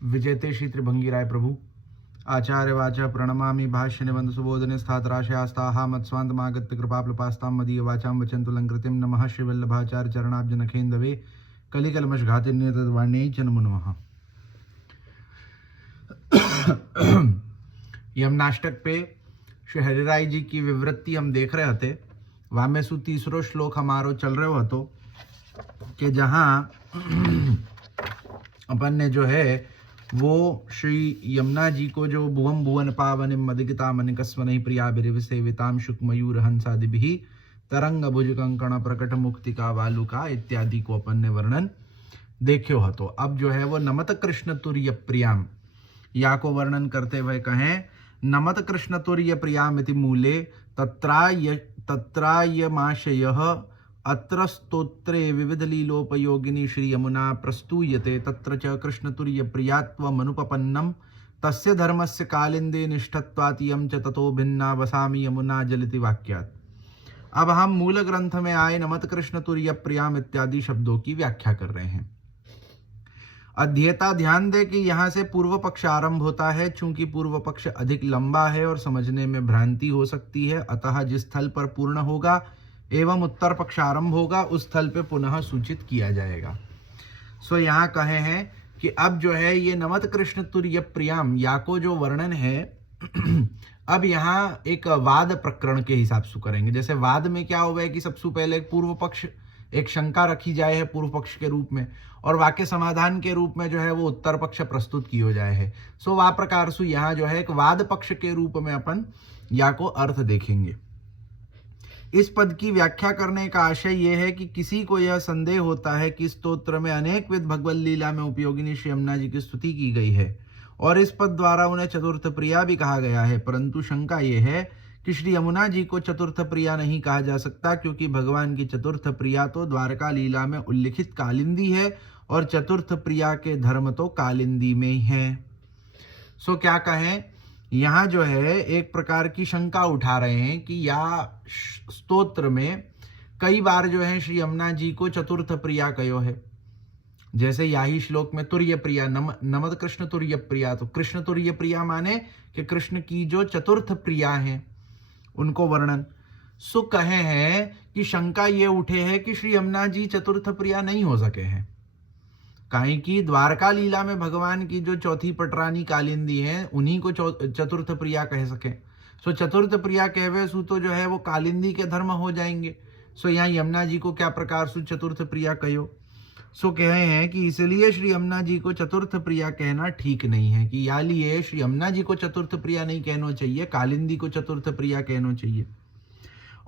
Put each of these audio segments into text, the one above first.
विजेते श्री त्रिभंगी राय प्रभु आचार्य वाचा प्रणमामि भाष्य निबंध सुबोधने स्थातराशयास्ताहा मत्स्वान्तमागत्य कृपाप्लपास्तां मदीय वाचां वचन्तुलंकृतिं नमः श्रीवल्लभाचार्य चरणाब्जनखेन्दवे कलिकलमशघातिन्यतद्वाण्यै च नमो नमः। यमनाष्टक पे श्री हरिराय जी की विवृत्ति हम देख रहे थे। वामेसु तीसरो श्लोक हमारो चल रहे हो तो कि जहाँ अपन ने जो है वो श्री यमुना जी को जो भुवम भुवन पावन मदिगिता मन कस्वनि प्रियाभिरिव सेविताम शुक मयूर हंसादिभिः तरंग भुज कंकण प्रकट मुक्ति का वालुका इत्यादि को अपन ने वर्णन देख्यो हतो। अब जो है वो नमत कृष्ण तुर्य प्रियाम या को वर्णन करते हुए कहें नमत कृष्ण तुर्य प्रियाम इति मूले तत्रायमाशयः अत्र स्तोत्रे विविध लीलोपयोगिनी श्री यमुना प्रस्तूयते तत्र च कृष्णतुर्य प्रियात्वमनुपपन्नं तस्य धर्मस्य कालिंदे निष्ठत्वात् इयं च ततो भिन्ना वसामि यमुना जलिति वाक्यात्। अब हम मूल ग्रंथ में आए नमत कृष्ण तुर्य प्रियाम इत्यादि शब्दों की व्याख्या कर रहे हैं। अध्येता ध्यान दे कि यहाँ से पूर्व पक्ष आरंभ होता है। चूंकि पूर्व पक्ष अधिक लंबा है और समझने में भ्रांति हो सकती है, अतः जिस स्थल पर पूर्ण होगा एवं उत्तर पक्ष आरंभ होगा उस स्थल पे पुनः सूचित किया जाएगा। सो यहाँ कहे हैं कि अब जो है ये नमत कृष्ण तुर्य प्रियाम या को जो वर्णन है अब यहाँ एक वाद प्रकरण के हिसाब से करेंगे। जैसे वाद में क्या हुआ है कि सबसे पहले एक पूर्व पक्ष एक शंका रखी जाए है पूर्व पक्ष के रूप में और वाक्य समाधान के रूप में जो है वो उत्तर पक्ष प्रस्तुत किया जाए है। सो वा प्रकार से यहाँ जो है एक वाद पक्ष के रूप में अपन या को अर्थ देखेंगे। इस पद की व्याख्या करने का आशय यह है कि किसी को यह संदेह होता है कि स्तोत्र में अनेक विध भगवत लीला में उपयोगिनी श्री यमुना जी की स्तुति की गई है और इस पद द्वारा उन्हें चतुर्थ प्रिया भी कहा गया है, परंतु शंका यह है कि श्री यमुना जी को चतुर्थ प्रिया नहीं कहा जा सकता क्योंकि भगवान की चतुर्थ प्रिया तो द्वारका लीला में उल्लिखित कालिंदी है और चतुर्थ प्रिया के धर्म तो कालिंदी में ही है। सो क्या कहें, यहाँ जो है एक प्रकार की शंका उठा रहे हैं कि या स्तोत्र में कई बार जो है श्री यमुना जी को चतुर्थ प्रिया कहो है। जैसे याही श्लोक में तुर्य प्रिया नमद कृष्ण तुर्य प्रिया, तो कृष्ण तुर्य प्रिया माने कि कृष्ण की जो चतुर्थ प्रिया हैं उनको वर्णन। सो कहे हैं कि शंका ये उठे है कि श्री यमुना जी चतुर्थ प्रिया नहीं हो सके हैं, काहे कि द्वारका लीला में भगवान की जो चौथी पटरानी कालिंदी है उन्हीं को चतुर्थ प्रिया कह सके। सो चतुर्थ प्रिया कहवे सु तो जो है वो कालिंदी के धर्म हो जाएंगे। सो यहाँ यमुना जी को क्या प्रकार से चतुर्थ प्रिया कहो। सो कहे हैं कि इसलिए श्री यमुना जी को चतुर्थ प्रिया कहना ठीक नहीं है कि या लिए श्री यमुना जी को चतुर्थ प्रिया नहीं कहना चाहिए, कालिंदी को चतुर्थ प्रिया कहना चाहिए।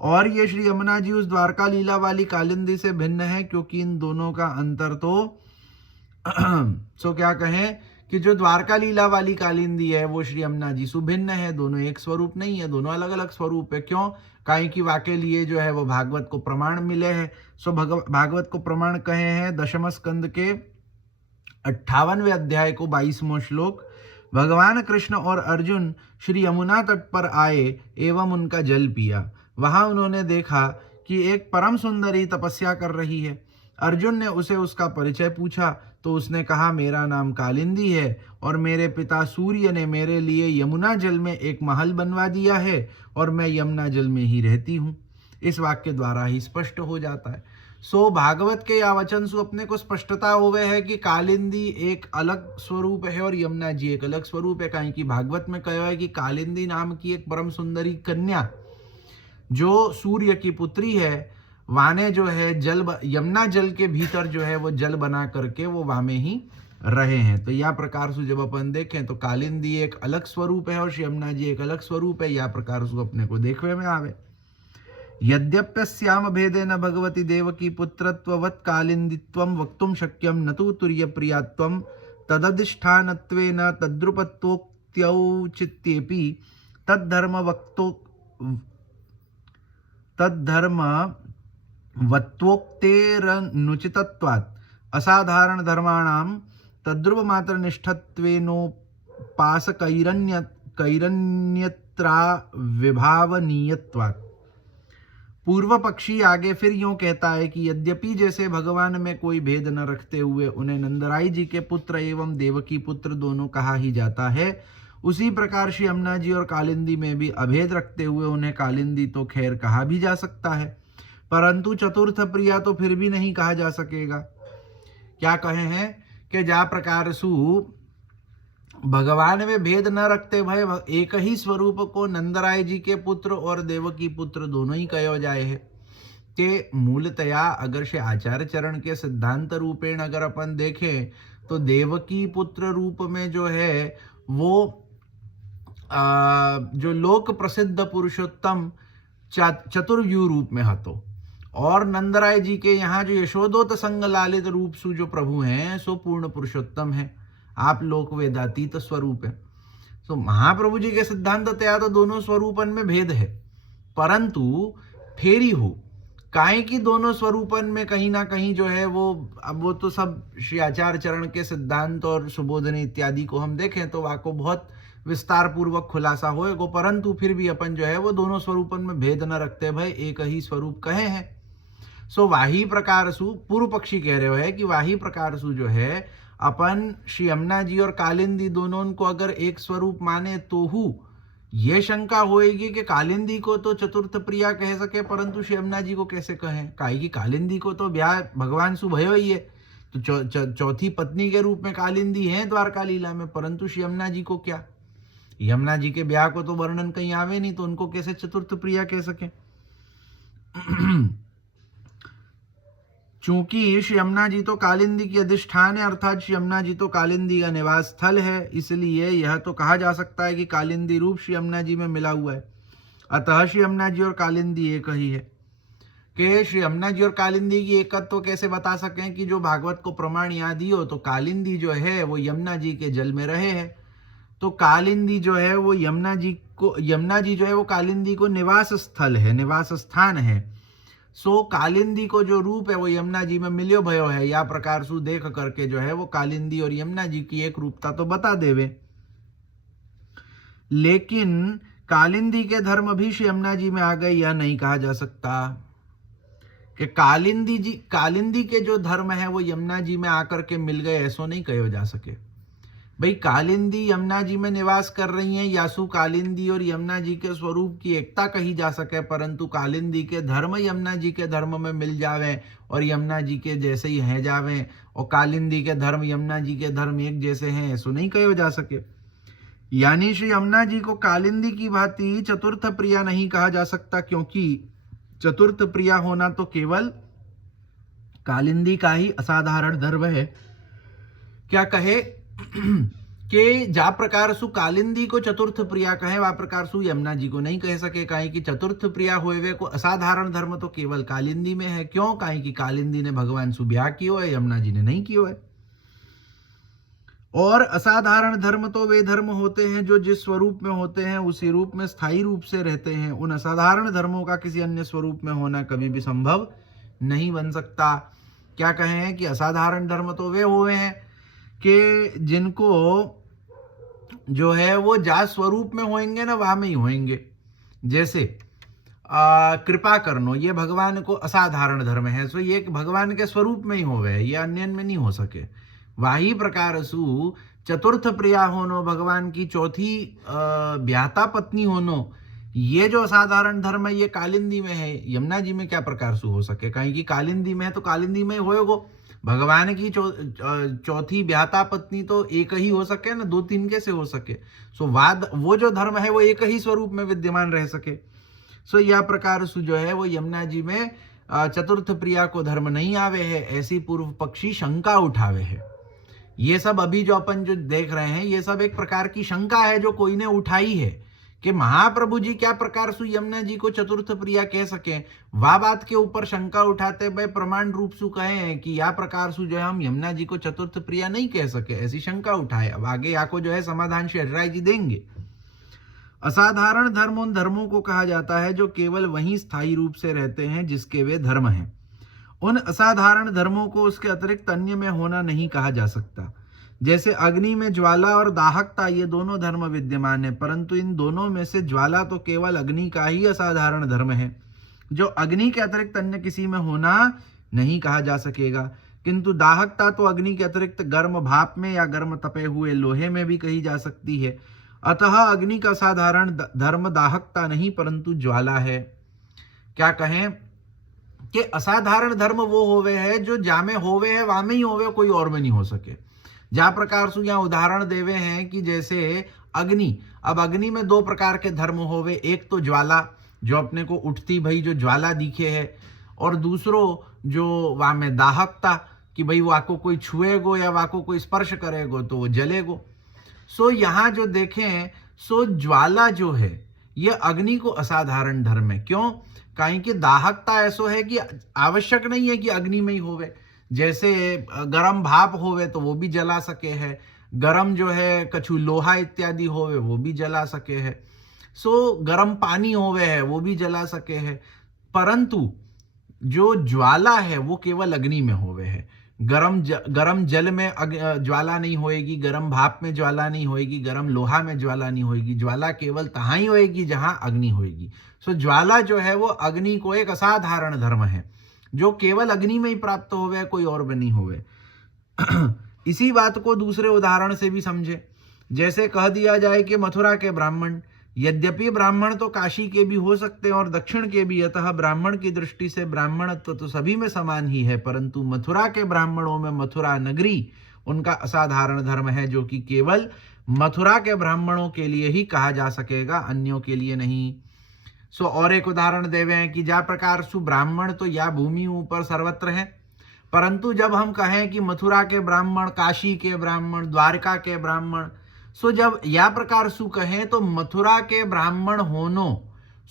और ये श्री यमुना जी उस द्वारका लीला वाली कालिंदी से भिन्न है क्योंकि इन दोनों का अंतर तो सो क्या कहें कि जो द्वारका लीला वाली कालिंदी है वो श्री यमुना जी से भिन्न है, दोनों एक स्वरूप नहीं है, दोनों अलग अलग स्वरूप है। क्यों? काहे कि वाके लिए जो है वो भागवत को प्रमाण मिले हैं। सो भागवत को प्रमाण कहे हैं दशम स्कंद के 58वें अध्याय को 22वां श्लोक, भगवान कृष्ण और अर्जुन श्री यमुना तट पर आए एवं उनका जल पिया। वहां उन्होंने देखा कि एक परम सुंदरी तपस्या कर रही है। अर्जुन ने उसे उसका परिचय पूछा तो उसने कहा मेरा नाम कालिंदी है और मेरे पिता सूर्य ने मेरे लिए यमुना जल में एक महल बनवा दिया है और मैं यमुना जल में ही रहती हूँ। इस वाक्य द्वारा ही स्पष्ट हो जाता है। सो भागवत के या वचन से अपने को स्पष्टता होवे है कि कालिंदी एक अलग स्वरूप है और यमुना जी एक अलग स्वरूप है। कहीं कि भागवत में कहा है कि कालिंदी नाम की एक परम सुंदरी कन्या जो सूर्य की पुत्री है वाने जो है यमुना जल के भीतर जो है वो जल बना करके वो वामे ही रहे हैं। तो यह प्रकार से जब अपन देखें तो कालिंदी एक अलग स्वरूप है और यमुना जी एक अलग स्वरूप है। यह प्रकार से अपने को देखने में आवे। यद्यप्यस्याम भेदेन भगवती देवकी पुत्रत्ववत् कालिंदित्वं वक्तुं शक्यं न तु तुर्य प्रियात्वं तदधिष्ठानत्वेन तद्रुपत्वोक्त्यौचित्येपि तद्धर्मवत्वोक्तेरनुचितत्वात् असाधारण धर्माणां तद्रुपमात्र निष्ठत्वेनोपासकैरन्यत्रा विभावनीयत्वात्। पूर्व पक्षी आगे फिर यूं कहता है कि यद्यपि जैसे भगवान में कोई भेद न रखते हुए उन्हें नंदराय जी के पुत्र एवं देवकी पुत्र दोनों कहा ही जाता है, उसी प्रकार श्री यमुना जी और कालिंदी में भी अभेद रखते हुए उन्हें कालिंदी तो खैर कहा भी जा सकता है, परंतु चतुर्थ प्रिया तो फिर भी नहीं कहा जा सकेगा। क्या कहे हैं कि जा प्रकार सु भगवान में भेद न रखते भय एक ही स्वरूप को नंदराय जी के पुत्र और देवकी पुत्र दोनों ही कहो जाए है कि मूलतया अगर से आचार्य चरण के सिद्धांत रूपेण अगर अपन देखें तो देवकी पुत्र रूप में जो है वो जो लोक प्रसिद्ध पुरुषोत्तम चतुर्व्यूह रूप में हतो, और नंदराय जी के यहाँ जो यशोदोत संग लालित रूप सु जो प्रभु हैं सो पूर्ण पुरुषोत्तम है, आप लोक वेदातीत स्वरूप है। तो महाप्रभु जी के सिद्धांत तया तो दोनों स्वरूपन में भेद है, परंतु फेरी हो काहे की दोनों स्वरूपन में कहीं ना कहीं जो है वो, अब वो तो सब श्री आचार्य चरण के सिद्धांत और सुबोधनी इत्यादि को हम देखें तो वाको बहुत विस्तार पूर्वक खुलासा होएगो, परंतु फिर भी अपन जो है वो दोनों स्वरूपन में भेद न रखते भाई एक ही स्वरूप कहे हैं। सो वाही प्रकार सु पूर्व पक्षी कह रहे हैं कि वाही प्रकार सु जो है अपन श्री यमुना जी और कालिंदी दोनों को अगर एक स्वरूप माने तो हु ये शंका होएगी कि कालिंदी को तो चतुर्थ प्रिया कह सके परंतु श्री यमुना जी को कैसे कहें, काहे कि कालिंदी को तो ब्याह भगवान सु भयो ही है, तो चौथी पत्नी के रूप में कालिंदी है द्वारका लीला में, परंतु श्री यमुना जी को क्या, यमुना जी के ब्याह को तो वर्णन कहीं आवे नहीं, तो उनको कैसे चतुर्थ प्रिया कह सके। चूंकि श्री यमुना जी तो कालिंदी की अधिष्ठान है, अर्थात श्री यमुना जी तो कालिंदी का निवास स्थल है, इसलिए यह तो कहा जा सकता है कि कालिंदी रूप श्री यमुना जी में मिला हुआ है। अतः श्री यमुना जी और कालिंदी एक ही है। कि श्री यमुना जी और कालिंदी की एकत्व तो कैसे बता सकें कि जो भागवत को प्रमाण याद ही हो तो कालिंदी जो है वो यमुना जी के जल में रहे हैं, तो कालिंदी जो है वो यमुना जी जो है वो कालिंदी को निवास स्थल है, निवास स्थान है। सो कालिंदी को जो रूप है वो यमुना जी में मिलियो भयो है, या प्रकार सु देख करके जो है वो कालिंदी और यमुना जी की एक रूपता तो बता देवे। लेकिन कालिंदी के धर्म भी श्री यमुना जी में आ गए यह नहीं कहा जा सकता कि कालिंदी के जो धर्म है वो यमुना जी में आकर के मिल गए, ऐसो नहीं कहो जा सके। भाई कालिंदी यमुना जी में निवास कर रही हैं, यासु कालिंदी और यमुना जी के स्वरूप की एकता कही जा सके, परंतु कालिंदी के धर्म यमुना जी के धर्म में मिल जावे और यमुना जी के जैसे ही हैं जावे, और कालिंदी के धर्म यमुना जी के धर्म एक जैसे हैं, ऐसो नहीं कहो जा सके। यानी श्री यमुना जी को कालिंदी की भांति चतुर्थ प्रिया नहीं कहा जा सकता, क्योंकि चतुर्थ प्रिया होना तो केवल कालिंदी का ही असाधारण धर्म है। क्या कहे कि जा प्रकार सु कालिंदी को चतुर्थ प्रिया कहे वा प्रकार सु यमुना जी को नहीं कह सके, काहे कि चतुर्थ प्रिया होवे को असाधारण धर्म तो केवल कालिंदी में है। क्यों? काहे कि कालिंदी ने भगवान सु ब्याह कियो है, यमुना जी ने नहीं कियो है। और असाधारण धर्म तो वे धर्म होते हैं जो जिस स्वरूप में होते हैं उसी रूप में स्थायी रूप से रहते हैं, उन असाधारण धर्मों का किसी अन्य स्वरूप में होना कभी भी संभव नहीं बन सकता। क्या कहें कि असाधारण धर्म तो वे हुए हैं कि जिनको जो है वो जा स्वरूप में होंगे ना वहां में ही होंगे। जैसे कृपा करनो ये भगवान को असाधारण धर्म है, सो ये भगवान के स्वरूप में ही होवे, ये अन्य में नहीं हो सके। वाही प्रकार सु चतुर्थ प्रिया होनो, भगवान की चौथी ब्याहता पत्नी होनो, ये जो असाधारण धर्म है ये कालिंदी में है, यमुना जी में क्या प्रकार से हो सके? कहीं की कालिंदी में है तो कालिंदी में होएगो। भगवान की चौथी ब्याहता पत्नी तो एक ही हो सके ना, दो तीन कैसे हो सके? सो वो जो धर्म है वो एक ही स्वरूप में विद्यमान रह सके। सो यह प्रकार से जो है वो यमुना जी में चतुर्थ प्रिया को धर्म नहीं आवे है, ऐसी पूर्व पक्षी शंका उठावे है। ये सब अभी जो अपन जो देख रहे हैं ये सब एक प्रकार की शंका है जो कोई ने उठाई है कि महाप्रभु जी क्या प्रकार से यमुना जी को चतुर्थ प्रिया कह सके। वह बात के ऊपर शंका उठाते भाई प्रमाण रूप से कहे हैं कि या प्रकार से जो है हम यमुना जी को चतुर्थ प्रिया नहीं कह सके, ऐसी शंका उठाए। अब आगे या को जो है समाधान श्री हरिराय जी देंगे। असाधारण धर्म उन धर्मों को कहा जाता है जो केवल वहीं स्थायी रूप से रहते हैं जिसके वे धर्म हैं। उन असाधारण धर्मों को उसके अतिरिक्त अन्य में होना नहीं कहा जा सकता। जैसे अग्नि में ज्वाला और दाहकता ये दोनों धर्म विद्यमान है, परंतु इन दोनों में से ज्वाला तो केवल अग्नि का ही असाधारण धर्म है, जो अग्नि के अतिरिक्त अन्य किसी में होना नहीं कहा जा सकेगा। किंतु दाहकता तो अग्नि के अतिरिक्त गर्म भाप में या गर्म तपे हुए लोहे में भी कही जा सकती है। अतः अग्नि का साधारण धर्म दाहकता नहीं परंतु ज्वाला है। क्या कहें कि असाधारण धर्म वो होवे है जो जामे होवे है वहां में ही होवे, कोई और में नहीं हो सके। जा प्रकार से यहाँ उदाहरण देवे हैं कि जैसे अग्नि, अब अग्नि में दो प्रकार के धर्म होवे, एक तो ज्वाला जो अपने को उठती भई जो ज्वाला दिखे है, और दूसरो जो वहां में दाहकता कि भाई वाको कोई छुएगो या वाको कोई स्पर्श करेगो तो वो जलेगो। सो यहाँ जो देखें सो ज्वाला जो है ये अग्नि को असाधारण धर्म है। क्यों? कहीं कि दाहकता ऐसो है कि आवश्यक नहीं है कि अग्नि में ही होवे। जैसे गरम भाप होवे तो वो भी जला सके है, गरम जो है कछु लोहा इत्यादि होवे वो भी जला सके है, सो गरम पानी होवे है वो भी जला सके है। परंतु जो ज्वाला है वो केवल अग्नि में होवे है। गरम जल में ज्वाला नहीं होएगी, गरम भाप में ज्वाला नहीं होएगी, गरम लोहा में ज्वाला नहीं होएगी। ज्वाला केवल तहाँ ही होएगी जहां अग्नि होएगी। सो ज्वाला जो है वो अग्नि को एक असाधारण धर्म है जो केवल अग्नि में ही प्राप्त होवे, कोई और में नहीं होवे। इसी बात को दूसरे उदाहरण से भी समझे। जैसे कह दिया जाए कि मथुरा के ब्राह्मण, यद्यपि ब्राह्मण तो काशी के भी हो सकते हैं और दक्षिण के भी, अतः ब्राह्मण की दृष्टि से ब्राह्मणत्व तो सभी में समान ही है, परंतु मथुरा के ब्राह्मणों में मथुरा नगरी उनका असाधारण धर्म है जो कि केवल मथुरा के ब्राह्मणों के लिए ही कहा जा सकेगा, अन्यों के लिए नहीं। सो और एक उदाहरण देवे हैं कि जा प्रकार सु ब्राह्मण तो या भूमि ऊपर सर्वत्र है, परंतु जब हम कहें कि मथुरा के ब्राह्मण, काशी के ब्राह्मण, द्वारका के ब्राह्मण, सो जब या प्रकार सु कहें तो मथुरा के ब्राह्मण होनो,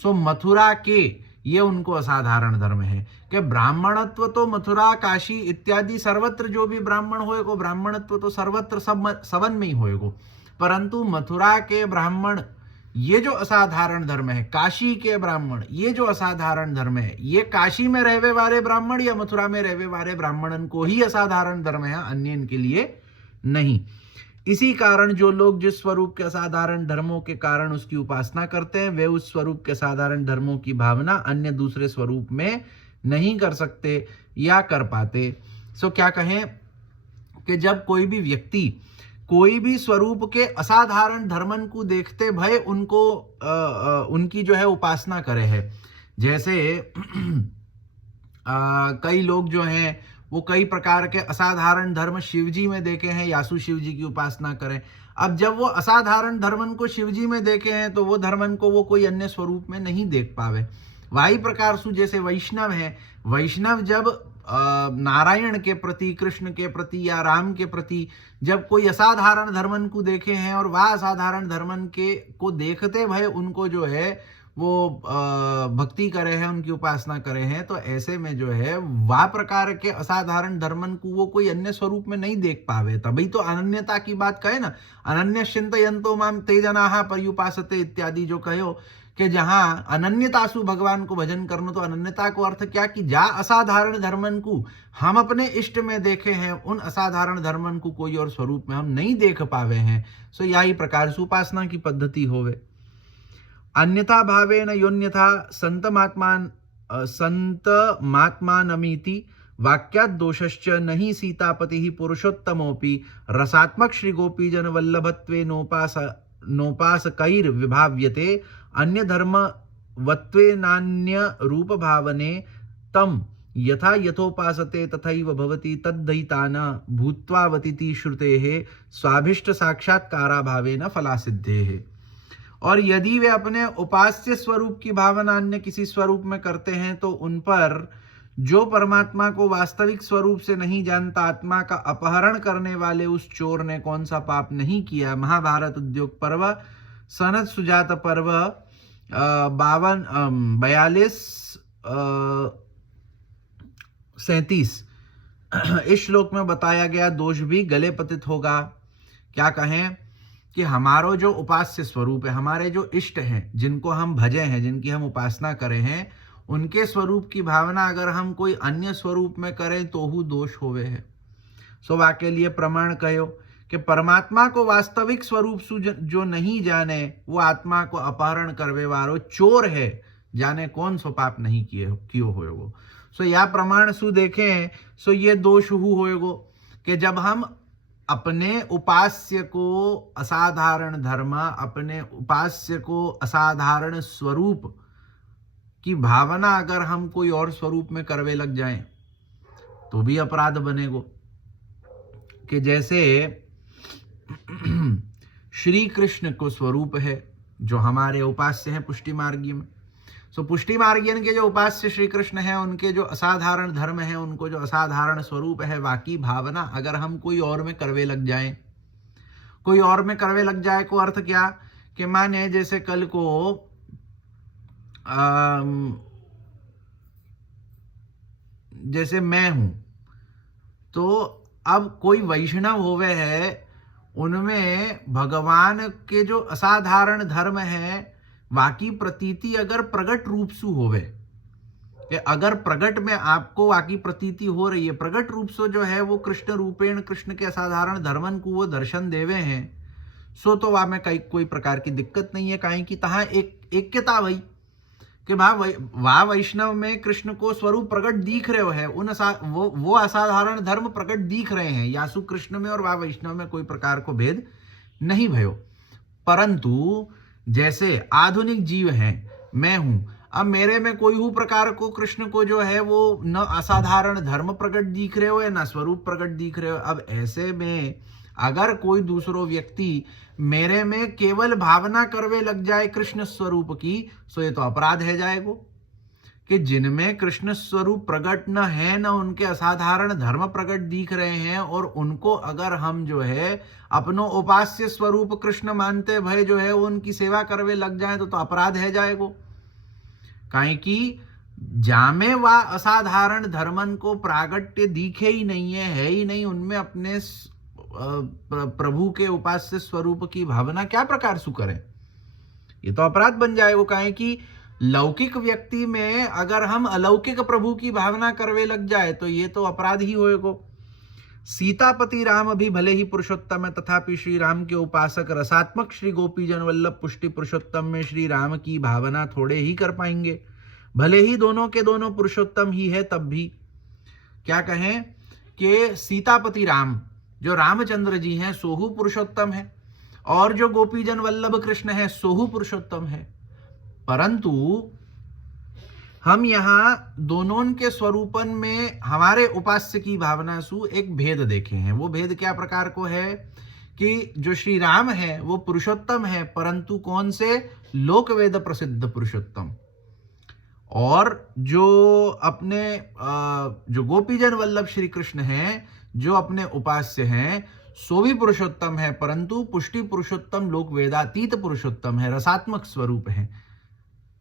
सो मथुरा के ये उनको असाधारण धर्म है कि ब्राह्मणत्व तो मथुरा, काशी इत्यादि सर्वत्र जो भी ब्राह्मण होएगो, ब्राह्मणत्व तो सर्वत्र सबन में ही होएगो, परंतु मथुरा के ब्राह्मण ये जो असाधारण धर्म है, काशी के ब्राह्मण ये जो असाधारण धर्म है, ये काशी में रहने वाले ब्राह्मण या मथुरा में रहने वाले ब्राह्मणन को ही असाधारण धर्म है, अन्य इनके लिए नहीं। इसी कारण जो लोग जिस स्वरूप के असाधारण धर्मों के कारण उसकी उपासना करते हैं वे उस स्वरूप के साधारण धर्मों की भावना अन्य दूसरे स्वरूप में नहीं कर सकते या कर पाते। सो क्या कहें कि जब कोई भी व्यक्ति कोई भी स्वरूप के असाधारण धर्मन को देखते भय उनको उनकी जो है उपासना करे है। जैसे कई लोग जो हैं वो कई प्रकार के असाधारण धर्म शिवजी में देखे हैं, यासु शिवजी की उपासना करें। अब जब वो असाधारण धर्मन को शिवजी में देखे हैं तो वो धर्मन को वो कोई अन्य स्वरूप में नहीं देख पावे। वही प्रकार से जैसे वैष्णव है, वैष्णव जब नारायण के प्रति, कृष्ण के प्रति या राम के प्रति जब कोई असाधारण धर्मन को देखे हैं और वह असाधारण धर्मन के को देखते भय उनको जो है वो भक्ति करे हैं, उनकी उपासना करे हैं, तो ऐसे में जो है वह प्रकार के असाधारण धर्मन को वो कोई अन्य स्वरूप में नहीं देख पावे। तभी तो अनन्यता की बात कहे ना, अनन्य चिंतयन्तो माम ते जनाः पर्युपासते इत्यादि जो कहो कि जहाँ अनन्यतासु भगवान को भजन करना, तो अनन्यता को अर्थ क्या कि जा असाधारण धर्मन को हम अपने इष्ट में देखे हैं उन असाधारण धर्मन को कोई और स्वरूप में हम नहीं देख पावे हैं। सो यही प्रकार से उपासना की पद्धति होवे। अन्यथा भावेन योन्यथा संतमात्मानमीति वाक्यात् दोषश्च नहीं सीतापति पुरुषोत्तमोपि रसात्मक श्री गोपी जन वल्लभत्वे नोपासकैर विभाव्यते अन्य धर्मवत्वे नान्य रूप भावने तम यथा यथोपासते तथैव भवति तद्दयितान भूत्वावतिति श्रुतेः स्वाभिष्ट साक्षात्काराभावेन फलासिद्धेः। और यदि वे अपने उपास्य स्वरूप की भावना अन्य किसी स्वरूप में करते हैं तो उन पर जो परमात्मा को वास्तविक स्वरूप से नहीं जानता, आत्मा का अपहरण करने वाले उस चोर ने कौन सा पाप नहीं किया। महाभारत उद्योग पर्व सनत सुजात पर्व 42-37 इस श्लोक में बताया गया दोष भी गले पतित होगा। क्या कहें कि हमारो जो उपास्य स्वरूप है, हमारे जो इष्ट हैं, जिनको हम भजे हैं, जिनकी हम उपासना करे हैं, उनके स्वरूप की भावना अगर हम कोई अन्य स्वरूप में करें तो हु दोष होवे है। सो वाके लिए प्रमाण कहो कि परमात्मा को वास्तविक स्वरूप जो नहीं जाने वो आत्मा को अपहरण करवे वालो चोर है, जाने कौन सो पाप नहीं कियो होएगो। सो या प्रमाण सु देखें सो ये दोष होएगो कि जब हम अपने उपास्य को असाधारण धर्म, अपने उपास्य को असाधारण स्वरूप की भावना अगर हम कोई और स्वरूप में करवे लग जाएं तो भी अपराध बनेगो। कि जैसे श्री कृष्ण को स्वरूप है जो हमारे उपास्य हैं पुष्टि मार्गीय में। सो पुष्टि मार्गीयन के जो उपास्य श्री कृष्ण हैं, उनके जो असाधारण धर्म है, उनको जो असाधारण स्वरूप है, वाकी भावना अगर हम कोई और में करवे लग जाएं, कोई और में करवे लग जाए को अर्थ क्या कि माने जैसे कल को जैसे मैं हूं तो अब कोई वैष्णव होवे है, उनमें भगवान के जो असाधारण धर्म है वाकी प्रतीति अगर प्रगट रूप से होवे, अगर प्रगट में आपको वाकी प्रतीति हो रही है, प्रगट रूप से जो है वो कृष्ण रूपेण कृष्ण के असाधारण धर्मन को वो दर्शन देवे हैं, सो तो वहां में कोई प्रकार की दिक्कत नहीं है। कहीं की तहां एकता वही कि वाह वैष्णव में कृष्ण को स्वरूप प्रकट दिख रहे है, वो असाधारण धर्म प्रकट दिख रहे हैं, यासु कृष्ण में और वाह वैष्णव में कोई प्रकार को भेद नहीं भयो। परंतु जैसे आधुनिक जीव हैं, मैं हूं, अब मेरे में कोई हु प्रकार को कृष्ण को जो है वो न असाधारण धर्म प्रकट दिख रहे हो या न स्वरूप प्रकट दिख रहे हो। अब ऐसे में अगर कोई दूसरो व्यक्ति मेरे में केवल भावना करवे लग जाए कृष्ण स्वरूप की, सो ये तो अपराध है जाएगो। कि जिनमें कृष्ण स्वरूप प्रकट न है, न उनके असाधारण धर्म प्रकट दिख रहे हैं, और उनको अगर हम जो है अपनो उपास्य स्वरूप कृष्ण मानते भय जो है उनकी सेवा करवे लग जाए तो अपराध है जाएगो। काहे कि जामे वा असाधारण धर्मन को प्रागट्य दिखे ही नहीं है ही नहीं, उनमें अपने प्रभु के उपास्य स्वरूप की भावना क्या प्रकार से करें, ये तो अपराध बन जाएगा। काहे कि लौकिक व्यक्ति में अगर हम अलौकिक प्रभु की भावना करवे लग जाए तो ये तो अपराध ही होएगो। सीतापति राम भी भले ही पुरुषोत्तम है, तथापि श्री राम के उपासक रसात्मक श्री गोपीजन वल्लभ पुष्टि पुरुषोत्तम में श्री राम की भावना थोड़े ही कर पाएंगे। भले ही दोनों के दोनों पुरुषोत्तम ही है, तब भी क्या कहें कि सीतापति राम जो रामचंद्र जी हैं सोहु पुरुषोत्तम है, और जो गोपीजन वल्लभ कृष्ण है सोहु पुरुषोत्तम है। परंतु हम यहां दोनों के स्वरूपन में हमारे उपास्य की भावना सु एक भेद देखे हैं। वो भेद क्या प्रकार को है कि जो श्री राम है वो पुरुषोत्तम है, परंतु कौन से, लोक वेद प्रसिद्ध पुरुषोत्तम। और जो अपने जो गोपीजन वल्लभ श्री कृष्ण हैं, जो अपने उपास्य हैं, सो भी पुरुषोत्तम है, परंतु पुष्टि पुरुषोत्तम लोक वेदातीत पुरुषोत्तम है, रसात्मक स्वरूप है।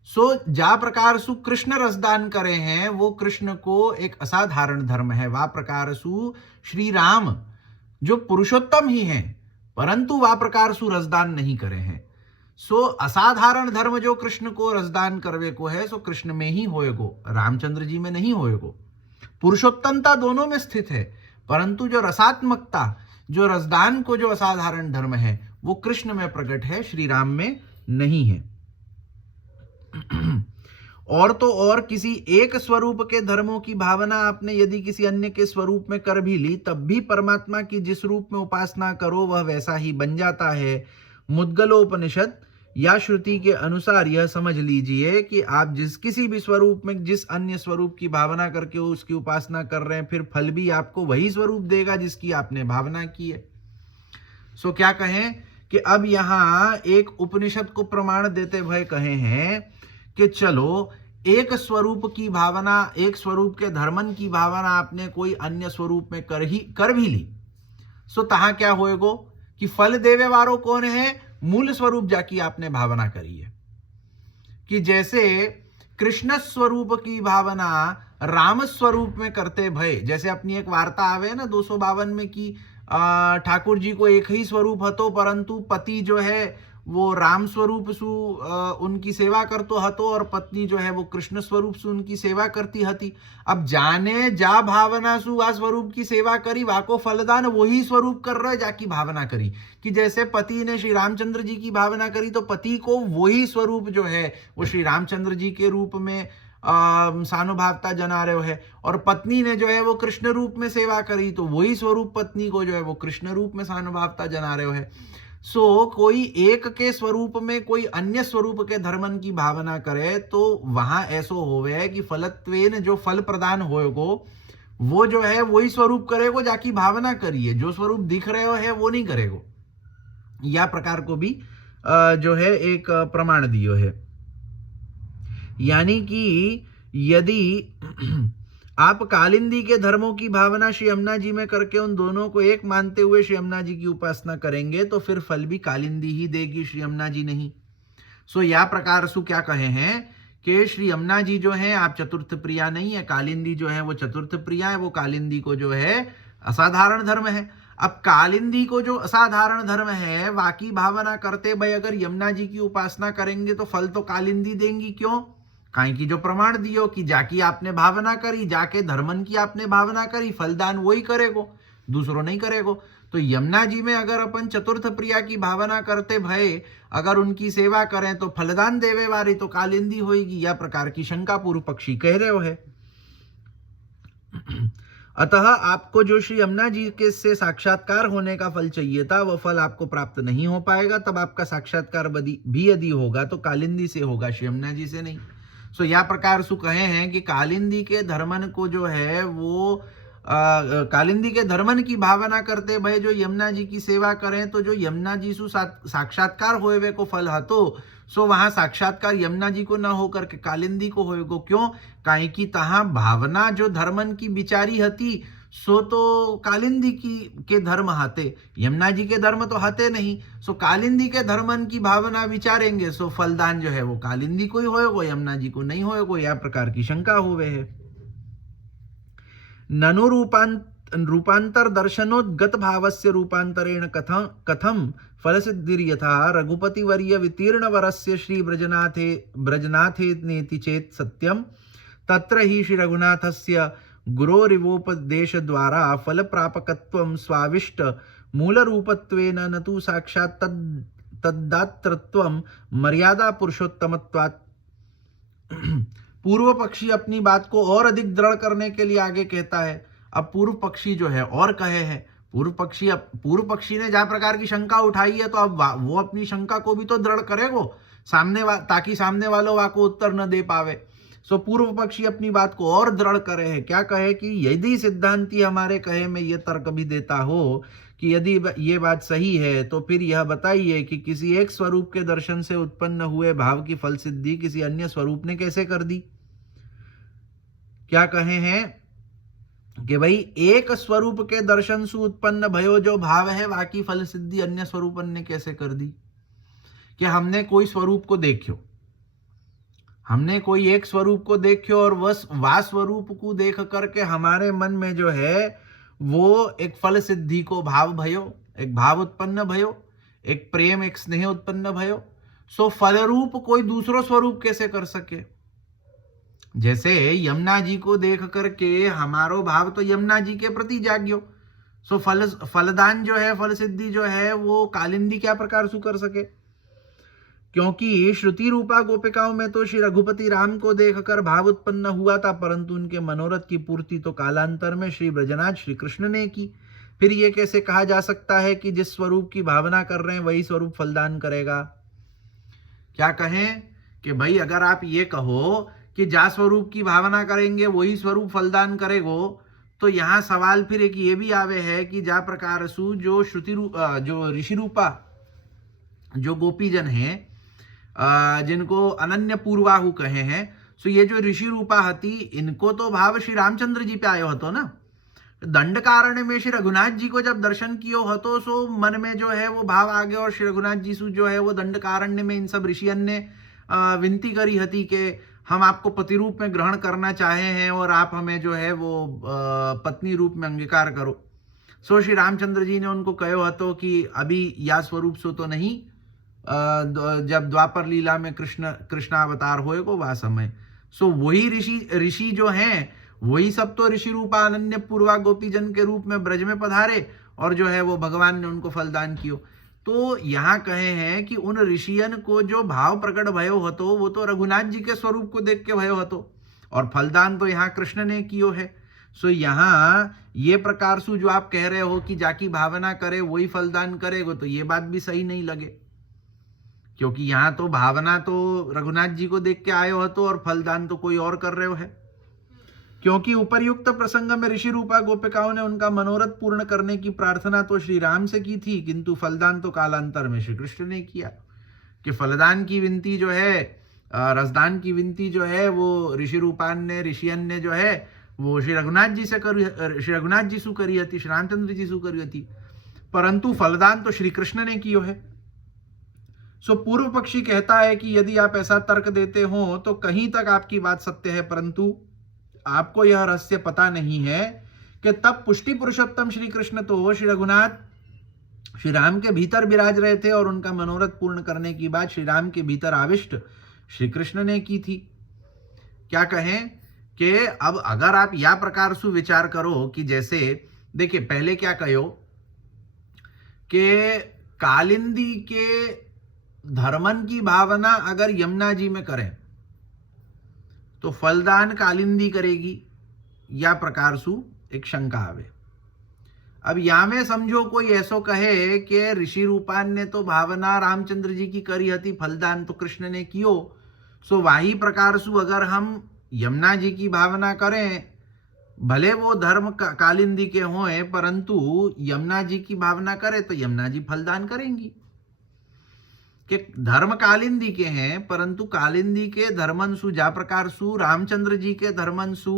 सो जा प्रकार सु कृष्ण रसदान करे हैं वो कृष्ण को एक असाधारण धर्म है, वा प्रकार सु श्री राम जो पुरुषोत्तम ही हैं, परंतु वा प्रकार सु रसदान नहीं करे हैं। सो असाधारण धर्म जो कृष्ण को रसदान करवे को है, सो कृष्ण में ही होएगो, रामचंद्र जी में नहीं होएगो। पुरुषोत्तमता दोनों में स्थित है, परंतु जो रसात्मकता, जो रसदान को जो असाधारण धर्म है वो कृष्ण में प्रकट है, श्री राम में नहीं है। और तो और किसी एक स्वरूप के धर्मों की भावना आपने यदि किसी अन्य के स्वरूप में कर भी ली, तब भी परमात्मा की जिस रूप में उपासना करो वह वैसा ही बन जाता है। मुद्गलोपनिषद या श्रुति के अनुसार यह समझ लीजिए कि आप जिस किसी भी स्वरूप में जिस अन्य स्वरूप की भावना करके उसकी उपासना कर रहे हैं, फिर फल भी आपको वही स्वरूप देगा जिसकी आपने भावना की है। सो क्या कहें कि अब यहां एक उपनिषद को प्रमाण देते हुए कहे हैं कि चलो एक स्वरूप की भावना, एक स्वरूप के धर्मन की भावना आपने कोई अन्य स्वरूप में कर भी ली, सो तहां क्या होएगो कि फल देवे वारो कौन है, मूल स्वरूप जाकी आपने भावना करी है। कि जैसे कृष्ण स्वरूप की भावना राम स्वरूप में करते भय, जैसे अपनी एक वार्ता आवे ना 252 में कि ठाकुर जी को एक ही स्वरूप हतो, परंतु पति जो है वो राम स्वरूप सु उनकी सेवा करतो हतो और पत्नी जो है वो कृष्ण स्वरूप से उनकी सेवा करती हती। अब जाने जा भावना सु वा स्वरूप की सेवा करी, वाको फलदान वही स्वरूप कर रहे जाकी भावना करी। कि जैसे पति ने श्री रामचंद्र जी की भावना करी तो पति को वही स्वरूप जो है वो श्री रामचंद्र जी के रूप में सानुभावता जना रहे है, और पत्नी ने जो है वो कृष्ण रूप में सेवा करी तो वही स्वरूप पत्नी को जो है वो कृष्ण रूप में सानुभावता जना रहे है। कोई एक के स्वरूप में कोई अन्य स्वरूप के धर्मन की भावना करे तो वहां ऐसो होवे कि फलत्वेन जो फल प्रदान होएगो वो जो है वही स्वरूप करेगो जाकी भावना करिए, जो स्वरूप दिख रहे हो है वो नहीं करेगो। या प्रकार को भी जो है एक प्रमाण दियो है। यानी कि यदि आप कालिंदी के धर्मों की भावना श्री यमुना जी में करके उन दोनों को एक मानते हुए श्री यमुना जी की उपासना करेंगे तो फिर फल भी कालिंदी ही देगी, श्री यमुना जी नहीं। या प्रकार सु क्या कहे हैं कि श्री यमुना जी जो है आप चतुर्थ प्रिया नहीं है, कालिंदी जो है वो चतुर्थ प्रिया है, वो कालिंदी को जो है असाधारण धर्म है। अब कालिंदी को जो असाधारण धर्म है वाकी भावना करते भाई अगर यमुना जी की उपासना करेंगे तो फल तो कालिंदी देंगी। क्यों? काई की जो प्रमाण दियो कि जाकी आपने भावना करी, जाके धर्मन की आपने भावना करी, फलदान वही करेगो, दूसरों नहीं करेगो। तो यमुना जी में अगर अपन चतुर्थ प्रिया की भावना करते भय अगर उनकी सेवा करें तो फलदान देवे वाली तो कालिंदी होगी, या प्रकार की शंका पूर्व पक्षी कह रहे हो है। अतः आपको जो श्री यमुना जी के से साक्षात्कार होने का फल चाहिए था वह फल आपको प्राप्त नहीं हो पाएगा। तब आपका साक्षात्कार भी यदि होगा तो कालिंदी से होगा, श्री यमुना जी से नहीं। या प्रकार सु कहे हैं कि कालिंदी के धर्मन को जो है वो कालिंदी के धर्मन की भावना करते भाई जो यमुना जी की सेवा करें तो जो यमुना जी सु साक्षात्कार होए को फल हतो वहां साक्षात्कार यमुना जी को न होकर के कालिंदी को होएगो। क्यों? काहे की तहां भावना जो धर्मन की विचारी हती तो कालिंदी की के धर्म हते, यमुना जी के धर्म तो हते नहीं। कालिंदी के धर्मन की भावना विचारेंगे फलदान जो है वो कालिंदी को ही होएगो, यमुना जी को नहीं होएगो, या प्रकार की शंका होवे है। ननु रूपांतर दर्शनोद्गत भावस्य रूपांतरेण कथम फलसिद्धिर्यथा रघुपति वर्य वितीर्ण वरस्य श्री ब्रजनाथे नेति चेत सत्यम तत्र ही श्री रघुनाथस्य गुरोरिवोपदेश द्वारा फल प्रापकत्वं स्वाविष्ट मूल रूपत्वेन न तु साक्षात् तद्दात्रत्वं मर्यादा पुरुषोत्तमत्वात्। पूर्व पक्षी अपनी बात को और अधिक दृढ़ करने के लिए आगे कहता है। अब पूर्व पक्षी जो है और कहे है, पूर्व पक्षी ने जहां प्रकार की शंका उठाई है तो अब वो अपनी शंका को भी तो दृढ़ करेगो ताकि सामने वालों वाको उत्तर न दे पावे। पूर्व पक्षी अपनी बात को और दृढ़ करे है। क्या कहे कि यदि सिद्धांती हमारे कहे में यह तर्क भी देता हो कि यदि ये बात सही है तो फिर यह बताइए कि किसी एक स्वरूप के दर्शन से उत्पन्न हुए भाव की फल सिद्धि किसी अन्य स्वरूप ने कैसे कर दी। क्या कहे हैं कि भाई एक स्वरूप के दर्शन से उत्पन्न भयो जो भाव है वाकी फल सिद्धि अन्य स्वरूपन ने कैसे कर दी। कि हमने कोई स्वरूप को देखो, हमने कोई एक स्वरूप को देखो और वह स्वरूप को देख करके हमारे मन में जो है वो एक फल सिद्धि को भाव भयो, एक भाव उत्पन्न भयो, एक प्रेम एक स्नेह उत्पन्न भयो। फल रूप कोई दूसरो स्वरूप कैसे कर सके। जैसे यमुना जी को देख करके हमारो भाव तो यमुना जी के प्रति जाग्यो, फलदान जो है फल सिद्धि जो है वो कालिंदी क्या प्रकार से कर सके। क्योंकि श्रुति रूपा गोपिकाओं में तो श्री रघुपति राम को देखकर भाव उत्पन्न हुआ था, परंतु उनके मनोरथ की पूर्ति तो कालांतर में श्री ब्रजनाथ श्री कृष्ण ने की। फिर यह कैसे कहा जा सकता है कि जिस स्वरूप की भावना कर रहे हैं वही स्वरूप फलदान करेगा। क्या कहें कि भाई अगर आप ये कहो कि जा स्वरूप की भावना करेंगे वही स्वरूप फलदान करेगो तो यहां सवाल फिर एक ये भी आवे है कि जा प्रकार सु जो जो ऋषि रूपा जो गोपीजन हैं जिनको अनन्य पूर्वाहु कहे हैं, ये जो ऋषि रूपा हती इनको तो भाव श्री रामचंद्र जी पे आयो हतो ना। दंड कारण में श्री रघुनाथ जी को जब दर्शन कियो हतो मन में जो है वो भाव आ गया और श्री रघुनाथ जी जो है वो दंड कारण्य में इन सब ऋषियन ने विनती करी हती कि हम आपको पति रूप में ग्रहण करना चाहे हैं और आप हमें जो है वो पत्नी रूप में अंगीकार करो। श्री रामचंद्र जी ने उनको कहो हतो कि अभी या स्वरूप सो तो नहीं, जब द्वापर लीला में कृष्णावतार होएगो वह समय। सो वही ऋषि जो हैं वही सब तो ऋषि रूपा अनन्य पूर्वा गोपी जन के रूप में ब्रज में पधारे और जो है वो भगवान ने उनको फलदान कियो। तो यहाँ कहे हैं कि उन ऋषियन को जो भाव प्रकट भयो हतो वो तो रघुनाथ जी के स्वरूप को देख के भयो हतो, और फलदान तो यहाँ कृष्ण ने कियो है। सो यहाँ ये प्रकार सु जो आप कह रहे हो कि जाकी भावना करे वही फलदान करेगो, तो ये बात भी सही नहीं लगे, क्योंकि यहाँ तो भावना तो रघुनाथ जी को देख के आए हो तो, और फलदान तो कोई और कर रहे हो है। क्योंकि उपर्युक्त प्रसंग में ऋषि रूपा गोपिकाओं ने उनका मनोरथ पूर्ण करने की प्रार्थना तो श्री राम से की थी, किंतु फलदान तो कालांतर में श्री कृष्ण ने किया। कि फलदान की विनती जो है, रसदान की विनती जो है वो ऋषि रूपान ने, ऋषियन ने जो है वो श्री रघुनाथ जी से श्री रघुनाथ जी सु करी थी, श्री रामचंद्र जी सु करी थी, परंतु फलदान तो श्री कृष्ण ने कियो है। सो पूर्व पक्षी कहता है कि यदि आप ऐसा तर्क देते हो तो कहीं तक आपकी बात सत्य है, परंतु आपको यह रहस्य पता नहीं है कि तब पुष्टि पुरुषोत्तम श्री कृष्ण तो श्री रघुनाथ श्री राम के भीतर विराज रहे थे, और उनका मनोरथ पूर्ण करने की बात श्री राम के भीतर आविष्ट श्री कृष्ण ने की थी। क्या कहें कि अब अगर आप या प्रकार से विचार करो कि जैसे देखिए पहले क्या कहो कि कालिंदी के धर्मन की भावना अगर यमुना जी में करें तो फलदान कालिंदी करेगी, या प्रकार सु एक शंका आवे। अब या में समझो कोई ऐसो कहे कि ऋषि रूपान ने तो भावना रामचंद्र जी की करी हती, फलदान तो कृष्ण ने कियो। सो वाही प्रकार सु अगर हम यमुना जी की भावना करें, भले वो धर्म कालिंदी के होए, परंतु यमुना जी की भावना करे तो यमुना जी फलदान करेंगी। कि धर्म कालिंदी के हैं, परंतु कालिंदी के धर्मंसु जा प्रकार सु रामचंद्र जी के धर्मंसु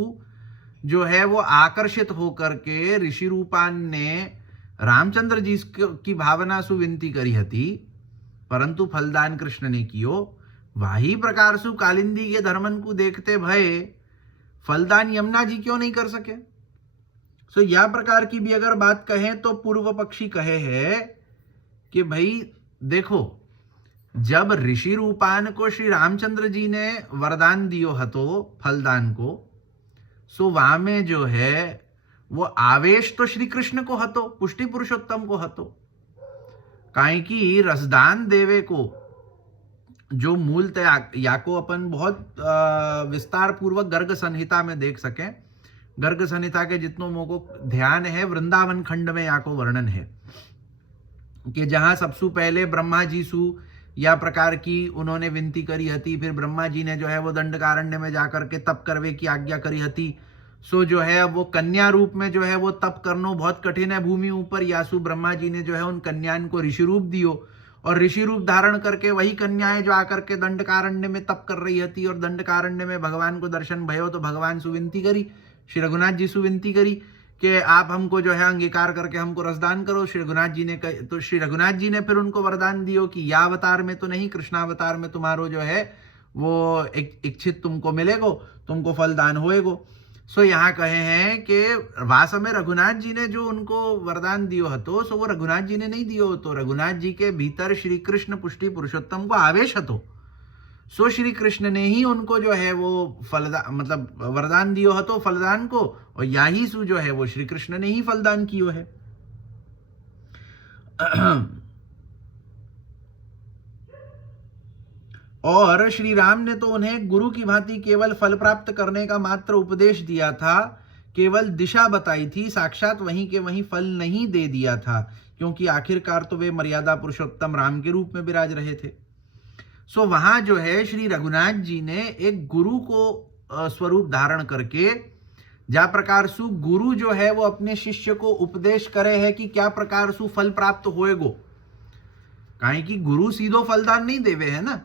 जो है वो आकर्षित होकर के ऋषि रूपान ने रामचंद्र जी की भावना सु विनती करी हती, परंतु फलदान कृष्ण ने कियो। वही प्रकार सु कालिंदी के धर्मन को देखते भय फलदान यमुना जी क्यों नहीं कर सके। सो यह प्रकार की भी अगर बात कहें तो पूर्व पक्षी कहे है कि भाई देखो, जब ऋषि रूपान को श्री रामचंद्र जी ने वरदान दियो हतो फलदान को, सो वहां में जो है वो आवेश तो श्री कृष्ण को हतो, पुष्टि पुरुषोत्तम को हतो। काहे कि रसदान देवे को जो मूलतः या को अपन बहुत विस्तार पूर्वक गर्ग संहिता में देख सकें। गर्ग संहिता के जितनों मो को ध्यान है, वृंदावन खंड में या को वर्णन है कि जहां सबसे पहले ब्रह्मा जी सु या प्रकार की उन्होंने विनती करी हती, फिर ब्रह्मा जी ने जो है वो दंडकारण्य में जाकर के तप करवे की आज्ञा करी हती। सो जो है वो कन्या रूप में जो है वो तप करना बहुत कठिन है भूमि ऊपर, यासु ब्रह्मा जी ने जो है उन कन्याओं को ऋषि रूप दियो, और ऋषि रूप धारण करके वही कन्याएं जो आकर के दंडकारण्य में तप कर रही हती, और दंडकारण्य में भगवान को दर्शन भयो तो भगवान सुविनती करी, श्री रघुनाथ जी सुविनती करी कि आप हमको जो है अंगीकार करके हमको रसदान करो। श्री रघुनाथ जी ने तो श्री रघुनाथ जी ने फिर उनको वरदान दियो कि या अवतार में तो नहीं, कृष्णावतार में तुम्हारो जो है वो इच्छित तुमको मिलेगो, तुमको फलदान होएगो। सो यहाँ कहे हैं कि वास में रघुनाथ जी ने जो उनको वरदान दियो हतो, सो वो रघुनाथ जी ने नहीं दियो हतो, रघुनाथ जी के भीतर श्री कृष्ण पुष्टि पुरुषोत्तम को आवेश हतो। सो श्री कृष्ण ने ही उनको जो है वो फलदान मतलब वरदान दियो हतो फलदान को, और यही सु जो है वो श्री कृष्ण ने ही फलदान कियो है। और श्री राम ने तो उन्हें गुरु की भांति केवल फल प्राप्त करने का मात्र उपदेश दिया था, केवल दिशा बताई थी, साक्षात वहीं के वहीं फल नहीं दे दिया था, क्योंकि आखिरकार तो वे मर्यादा पुरुषोत्तम राम के रूप में विराज रहे थे। सो वहां जो है श्री रघुनाथ जी ने एक गुरु को स्वरूप धारण करके, जा प्रकार सु गुरु जो है वो अपने शिष्य को उपदेश करे है कि क्या प्रकार सु फल प्राप्त होएगो। काहे कि गुरु सीधो फलदान नहीं देवे है ना,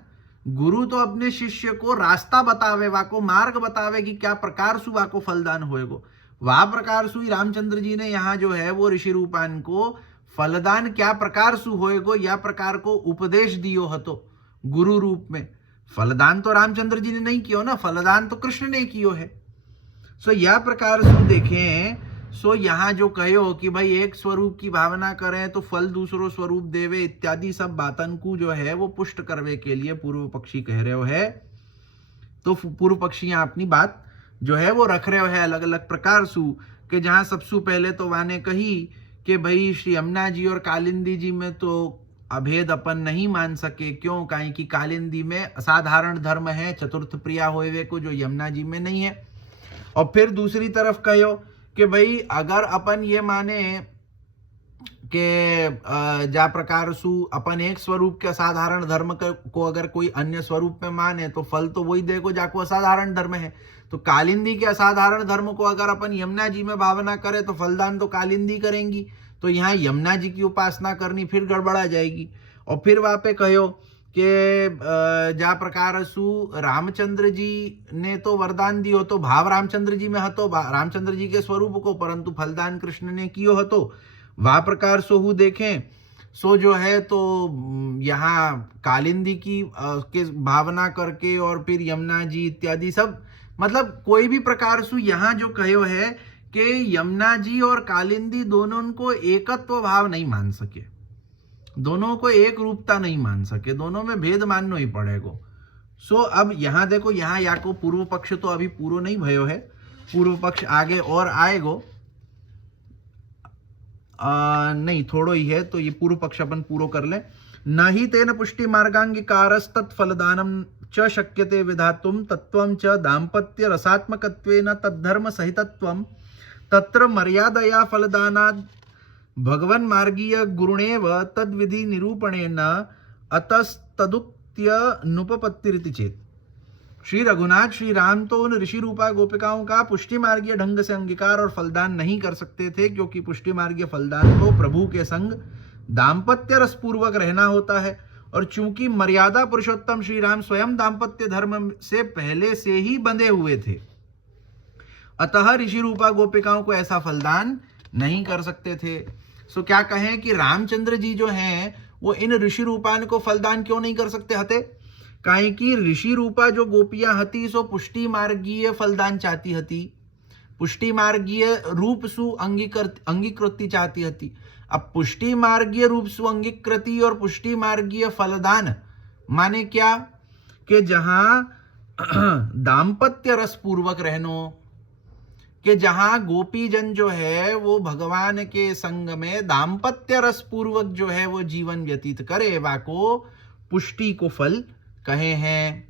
गुरु तो अपने शिष्य को रास्ता बतावे, वाको मार्ग बतावे कि क्या प्रकार सु वाको फलदान होएगो। वह प्रकार सु रामचंद्र जी ने यहाँ जो है वो ऋषि रूपान को फलदान क्या प्रकार सु होएगो या प्रकार को उपदेश दियो हतो गुरु रूप में। फलदान तो रामचंद्र जी ने नहीं कियो ना, फलदान तो कृष्ण ने कियो है। सो यह प्रकार से देखें सो यहाँ जो कहो कि भाई एक स्वरूप की भावना करें तो फल दूसरो स्वरूप देवे इत्यादि सब बातन को जो है वो पुष्ट करवे के लिए पूर्व पक्षी कह रहे हो है। तो पूर्व पक्षी यहाँ अपनी बात जो है वो रख रहे हो है अलग अलग प्रकार सु कि जहाँ सबसे पहले तो वाने कही कि भाई श्री यमुना जी और कालिंदी जी में तो अभेद अपन नहीं मान सके। क्यों? काहे कि कालिंदी में असाधारण धर्म है, चतुर्थ प्रिया होवे को, जो यमुना जी में नहीं है। और फिर दूसरी तरफ कहो कि भाई अगर अपन ये माने कि जा प्रकार सु अपन एक स्वरूप के असाधारण धर्म को अगर कोई अन्य स्वरूप में माने तो फल तो वही देखो जाको असाधारण धर्म है। तो कालिंदी के असाधारण धर्म को अगर अपन यमुना जी में भावना करें तो फलदान तो कालिंदी करेंगी। तो यहाँ यमुना जी की उपासना करनी फिर गड़बड़ा जाएगी। और फिर वहां पे कहो कि जा प्रकार सु रामचंद्र जी ने तो वरदान दियो तो भाव रामचंद्र जी में हतो, रामचंद्र जी के स्वरूप को, परंतु फलदान कृष्ण ने कियो हतो। वह प्रकार सोहू देखें सो जो है तो यहाँ कालिंदी की के भावना करके और फिर यमुना जी इत्यादि सब, मतलब कोई भी प्रकार से यहाँ जो कहो है कि यमुना जी और कालिंदी दोनों को एकत्व भाव नहीं मान सके, दोनों को एक रूपता नहीं मान सके, दोनों में भेद मानना ही पड़ेगा। सो अब यहाँ देखो, यहाँ या को पूर्व पक्ष तो अभी पूरो नहीं भयो है, पूर्व पक्ष आगे और आएगो। नहीं थोड़ो ही है, तो ये पूर्व पक्ष अपन पूरो कर ले। न ही तेन पुष्टि मार्गांगिकारस्तत् फलदानम च शक्यते विधातुम तत्वं च दाम्पत्य रसात्मकत्वेन तद्धर्म सहितत्वं तत्र मर्यादया फलदानाद् भगवन् मार्गीय गुरुणेव तद्विधि निरूपणेन अतस्तदुक्त्य नुपपत्तिरिति चेत। श्री रघुनाथ श्री राम तो उन ऋषि रूपा गोपिकाओं का पुष्टि मार्गीय ढंग से अंगीकार और फलदान नहीं कर सकते थे, क्योंकि पुष्टि मार्गीय फलदान तो प्रभु के संग दाम्पत्य रस पूर्वक रहना होता है। और चूंकि मर्यादा पुरुषोत्तम श्री राम स्वयं दाम्पत्य धर्म से पहले से ही बंधे हुए थे, अतः ऋषि रूपा गोपिकाओं को ऐसा फलदान नहीं कर सकते थे। सो क्या कहें कि रामचंद्र जी जो हैं वो इन ऋषि रूपान को फलदान क्यों नहीं कर सकते हते? काहे कि ऋषि रूपा जो गोपियां हती सो पुष्टि मार्गीय फलदान चाहती हती, पुष्टि मार्गीय रूप सु अंगीकृति चाहती हती। अब पुष्टि मार्गीय रूप सु अंगीकृति और पुष्टि मार्गीय फलदान माने क्या कि जहां दाम्पत्य रस पूर्वक रहनो, कि जहां गोपी जन जो है वो भगवान के संग में दाम्पत्य रस पूर्वक जो है वो जीवन व्यतीत करे, वाको पुष्टि को फल कहे हैं।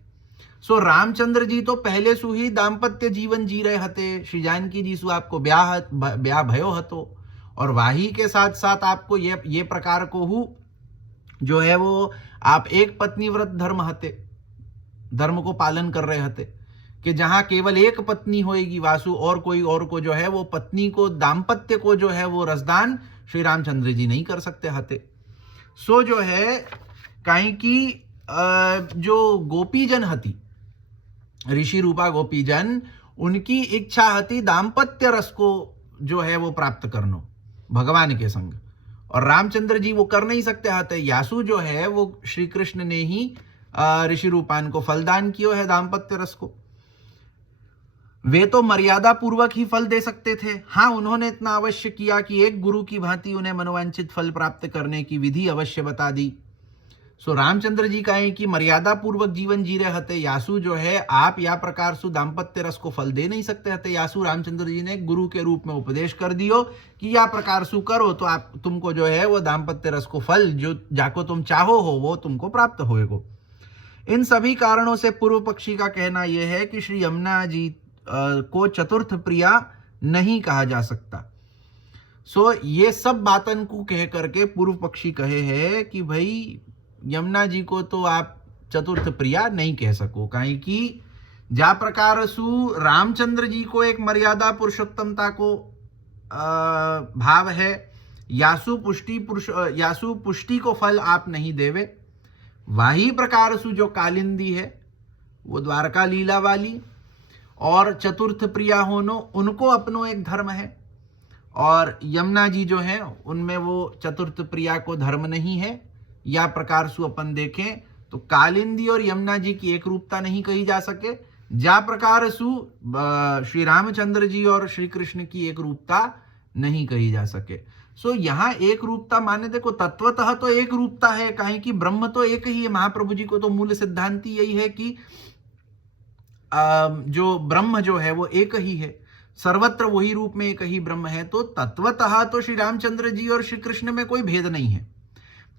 सो रामचंद्र जी तो पहले सु ही दाम्पत्य जीवन जी रहे हते, श्री जानकी जी सु आपको ब्याह भयो हतो, और वाही के साथ साथ आपको ये प्रकार को हु जो है वो आप एक पत्नी व्रत धर्म हते, धर्म को पालन कर रहे हते, कि जहां केवल एक पत्नी होएगी वासु, और कोई और को जो है वो पत्नी को दाम्पत्य को जो है वो रसदान श्री रामचंद्र जी नहीं कर सकते हते। सो जो है काहे की जो गोपीजन हती, ऋषि रूपा गोपीजन, उनकी इच्छा हती दाम्पत्य रस को जो है वो प्राप्त करनो भगवान के संग, और रामचंद्र जी वो कर नहीं सकते हते। यासु जो है वो श्री कृष्ण ने ही ऋषि रूपान को फलदान किया है दाम्पत्य रस को। वे तो मर्यादा पूर्वक ही फल दे सकते थे। हाँ, उन्होंने इतना अवश्य किया कि एक गुरु की भांति उन्हें मनोवांछित फल प्राप्त करने की विधि अवश्य बता दी। सो रामचंद्र जी कहें कि मर्यादा पूर्वक जीवन जी रहे हते, यासु जो है आप या प्रकार सु दाम्पत्य रस को फल दे नहीं सकते हते। यासु रामचंद्र जी ने गुरु के रूप में उपदेश कर दियो कि या प्रकार सु करो तो आप तुमको जो है वो दाम्पत्य रस को फल जो जाको तुम चाहो हो वो तुमको प्राप्त होएगो। इन सभी कारणों से पूर्व पक्षी का कहना यह है कि श्री यमुना जी को चतुर्थ प्रिया नहीं कहा जा सकता। सो ये सब बातन को कह करके पूर्व पक्षी कहे है कि भाई यमुना जी को तो आप चतुर्थ प्रिया नहीं कह सको, काहे कि जा प्रकार सु रामचंद्र जी को एक मर्यादा पुरुषोत्तमता को भाव है, यासु पुष्टि को फल आप नहीं देवे। वही प्रकार सु जो कालिंदी है वो द्वारका लीला वाली और चतुर्थ प्रिया होनो, उनको अपनो एक धर्म है, और यमुना जी जो है उनमें वो चतुर्थ प्रिया को धर्म नहीं है। या प्रकार सु अपन देखें तो कालिंदी और यमुना जी की एक रूपता नहीं कही जा सके, जा प्रकार सु श्री रामचंद्र जी और श्री कृष्ण की एक रूपता नहीं कही जा सके। सो यहाँ एक रूपता माने, देखो तत्वतः तो एक रूपता है, काहे कि ब्रह्म तो एक ही है। महाप्रभु जी को तो मूल सिद्धांति यही है कि जो ब्रह्म जो है वो एक ही है, सर्वत्र वही रूप में एक ही ब्रह्म है। तो तत्वतः तो श्री रामचंद्र जी और श्री कृष्ण में कोई भेद नहीं है,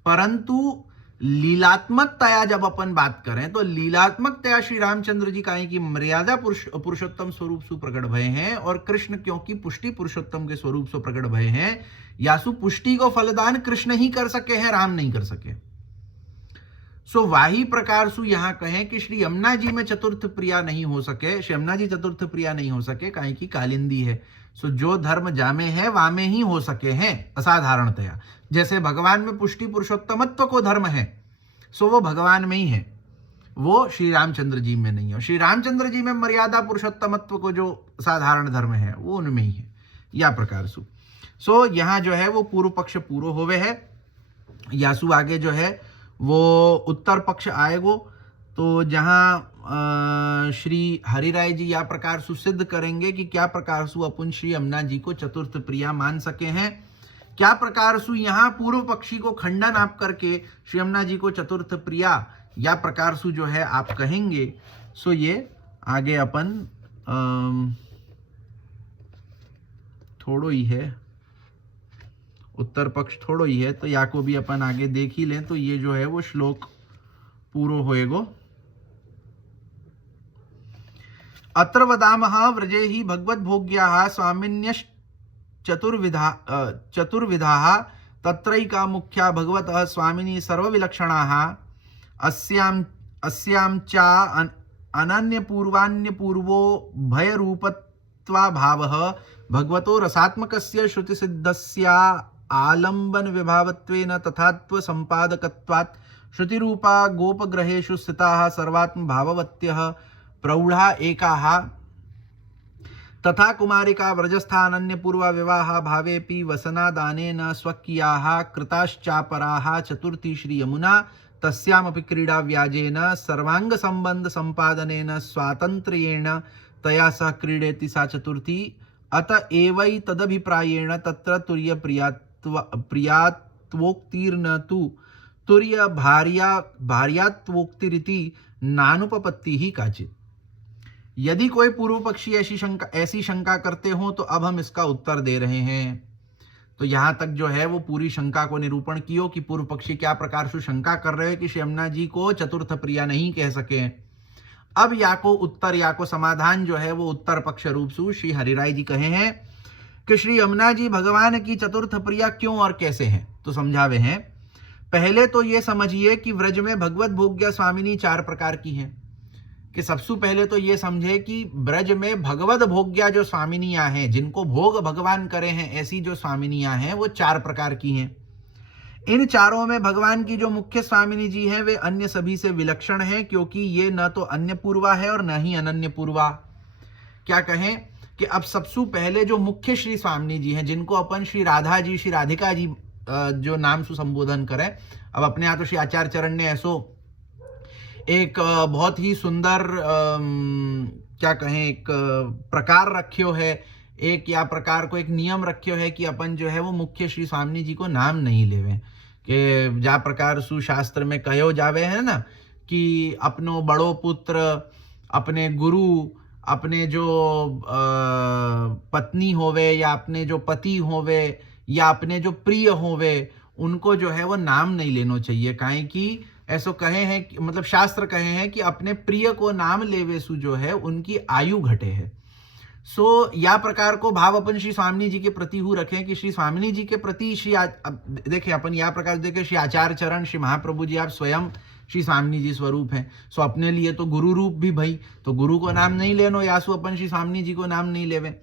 परंतु लीलात्मकतया जब अपन बात करें तो लीलात्मकतया श्री रामचंद्र जी काहे की मर्यादा पुरुषोत्तम स्वरूप से प्रकट भय हैं, और कृष्ण क्योंकि पुष्टि पुरुषोत्तम के स्वरूप से प्रकट भय हैं। यासु पुष्टि को फलदान कृष्ण ही कर सके हैं, राम नहीं कर सके। सो वाही प्रकार सु यहां कहें कि श्री यमुना जी में चतुर्थ प्रिया नहीं हो सके, श्री यमुना जी चतुर्थ प्रिया नहीं हो सके, काहे की कालिंदी है। सो जो धर्म जामे है वामे ही हो सके हैं असाधारणतया। जैसे भगवान में पुष्टि पुरुषोत्तमत्व को धर्म है, सो वो भगवान में ही है, वो श्री रामचंद्र जी में नहीं है। श्री रामचंद्र जी में मर्यादा पुरुषोत्तमत्व को जो साधारण धर्म है वो उनमें ही है, या प्रकार सु। सो यहाँ जो है वो पूर्व पक्ष पूरो होवे है, यासु आगे जो है वो उत्तर पक्ष आएगो। तो जहाँ श्री हरिराय जी या प्रकार सु सिद्ध करेंगे कि क्या प्रकार सु अपन श्री यमुना जी को चतुर्थ प्रिया मान सके हैं, क्या प्रकार सु यहाँ पूर्व पक्षी को खंडन आप करके श्री यमुना जी को चतुर्थ प्रिया या प्रकार सु जो है आप कहेंगे। सो ये आगे अपन थोड़ो ही है, उत्तर पक्ष थोड़ो ही है, तो या को भी अपन आगे देख ही लें। तो ये जो है वो श्लोक पूरो होएगो। अत्र वदामः व्रजे ही भगवत भोग्याः स्वामिन्यश्च चतुर्विधाः तत्रैका मुख्या भगवतः स्वामिनी सर्वविलक्षणाः अस्यां चा अनन्यपूर्वान्यपूर्वो भयरूपत्वाभावः भगवतो रसात्मकस्य श्रुतिसिद्धस्य आलम्बन विभावत्वेन तथात्व संपादकत्वात् श्रुतिरूपा गोपग्रहेषु स्थिताः सर्वात्म भाववत्यः प्रौढ़ा एकाः तथा कुमारिका व्रजस्थानन्य पूर्वा विवाह भावेपि वसनादानेन स्वकीयाः कृताश्चापराः चतुर्थी श्री यमुना तस्यामपि क्रीडा व्याजेन सर्वांग संबंध संपादनेन स्वातंत्र्येण तया सह क्रीडेति सा चतुर्थी। अत एवै तदभिप्रायेण तत्र तुर्य प्रियात्वोक्तिर्न तु तुर्य भार्यात्वोक्तिरिति नानुपपत्ति ही काचित। यदि कोई पूर्व पक्षी ऐसी शंका करते हो तो अब हम इसका उत्तर दे रहे हैं। तो यहां तक जो है वो पूरी शंका को निरूपण कियो कि पूर्व पक्षी क्या प्रकार से शंका कर रहे हैं कि श्री यमुना जी को चतुर्थ प्रिया नहीं कह सके। अब या को उत्तर या को समाधान जो है वो उत्तर पक्ष रूप से श्री हरिराय जी कहे हैं कि श्री यमुना जी भगवान की चतुर्थ प्रिया क्यों और कैसे हैं। तो समझावे हैं। पहले तो ये समझिए कि व्रज में भगवत भोग्य स्वामिनी 4 प्रकार की हैं। कि सबसे पहले तो ये समझे कि ब्रज में भगवत भोग्या जो स्वामिनियां हैं, जिनको भोग भगवान करे हैं, ऐसी जो स्वामिनियां हैं वो 4 प्रकार की हैं। इन चारों में भगवान की जो मुख्य स्वामिनी जी हैं वे अन्य सभी से विलक्षण हैं, क्योंकि ये न तो अन्य पूर्वा है और न ही अनन्य पूर्वा। क्या कहें कि अब सबसे पहले जो मुख्य श्री स्वामिनी जी हैं, जिनको अपन श्री राधा जी, श्री राधिका जी जो नाम से संबोधन करें। अब अपने यहाँ तो श्री आचार्य चरण ने ऐसो एक बहुत ही सुंदर क्या कहें एक प्रकार रखियो है, एक या प्रकार को एक नियम रखियो है कि अपन जो है वो मुख्य श्री स्वामिनी जी को नाम नहीं लेवे। कि जा प्रकार सुशास्त्र में कहो जावे है ना कि अपनो बड़ो पुत्र, अपने गुरु, अपने जो पत्नी होवे या अपने जो पति होवे या अपने जो प्रिय होवे, उनको जो है वो नाम नहीं लेना चाहिए। काहे कि ऐसो कहे हैं, मतलब शास्त्र कहे हैं कि अपने प्रिय को नाम लेवे सु जो है उनकी आयु घटे है। सो या प्रकार को भाव अपन श्री स्वामिनी जी के प्रति हु रखें कि श्री स्वामिनी जी के प्रति देखें अपन या प्रकार देखें श्री आचार्य चरण, श्री महाप्रभु जी आप स्वयं श्री स्वामिनी जी स्वरूप हैं। सो अपने लिए तो गुरु रूप भी भाई, तो गुरु को नाम नहीं लेनो, यासु अपन श्री स्वामिनी जी को नाम नहीं लेवे।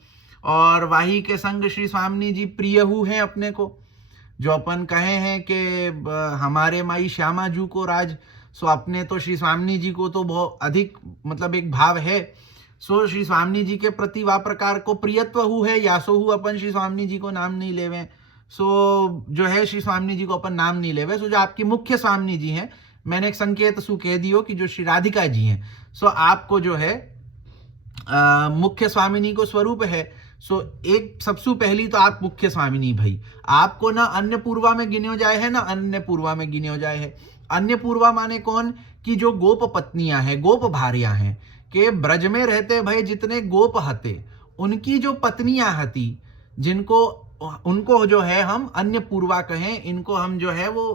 और वाही के संग श्री स्वामिनी जी प्रिय हु हैं अपने को, जो अपन कहे हैं कि हमारे माई श्यामा जू को राज। सो अपने तो श्री स्वामिनी जी को तो बहुत अधिक मतलब एक भाव है। सो श्री स्वामिनी जी के प्रति वा प्रकार को प्रियत्व हु है, यासो हु अपन श्री स्वामिनी जी को नाम नहीं लेवे। सो जो है श्री स्वामिनी जी को अपन नाम नहीं लेवे। सो जो आपकी मुख्य स्वामिनी जी हैं, मैंने एक संकेत सु कह दियो कि जो श्री राधिका जी हैं, सो आपको जो है मुख्य स्वामिनी को स्वरूप है। सो एक सबसे पहली तो आप मुख्य स्वामिनी भाई, आपको ना अन्नपूर्वा में गिने जाए है ना अन्नपूर्वा में गिने जाए है। अन्नपूर्वा माने कौन कि जो गोप पत्नियां हैं, गोप भार्या हैं, के ब्रज में रहते भाई जितने गोप हते, उनकी जो पत्नियां हती, जिनको उनको जो है हम अन्नपूर्वा कहें, इनको हम जो है वो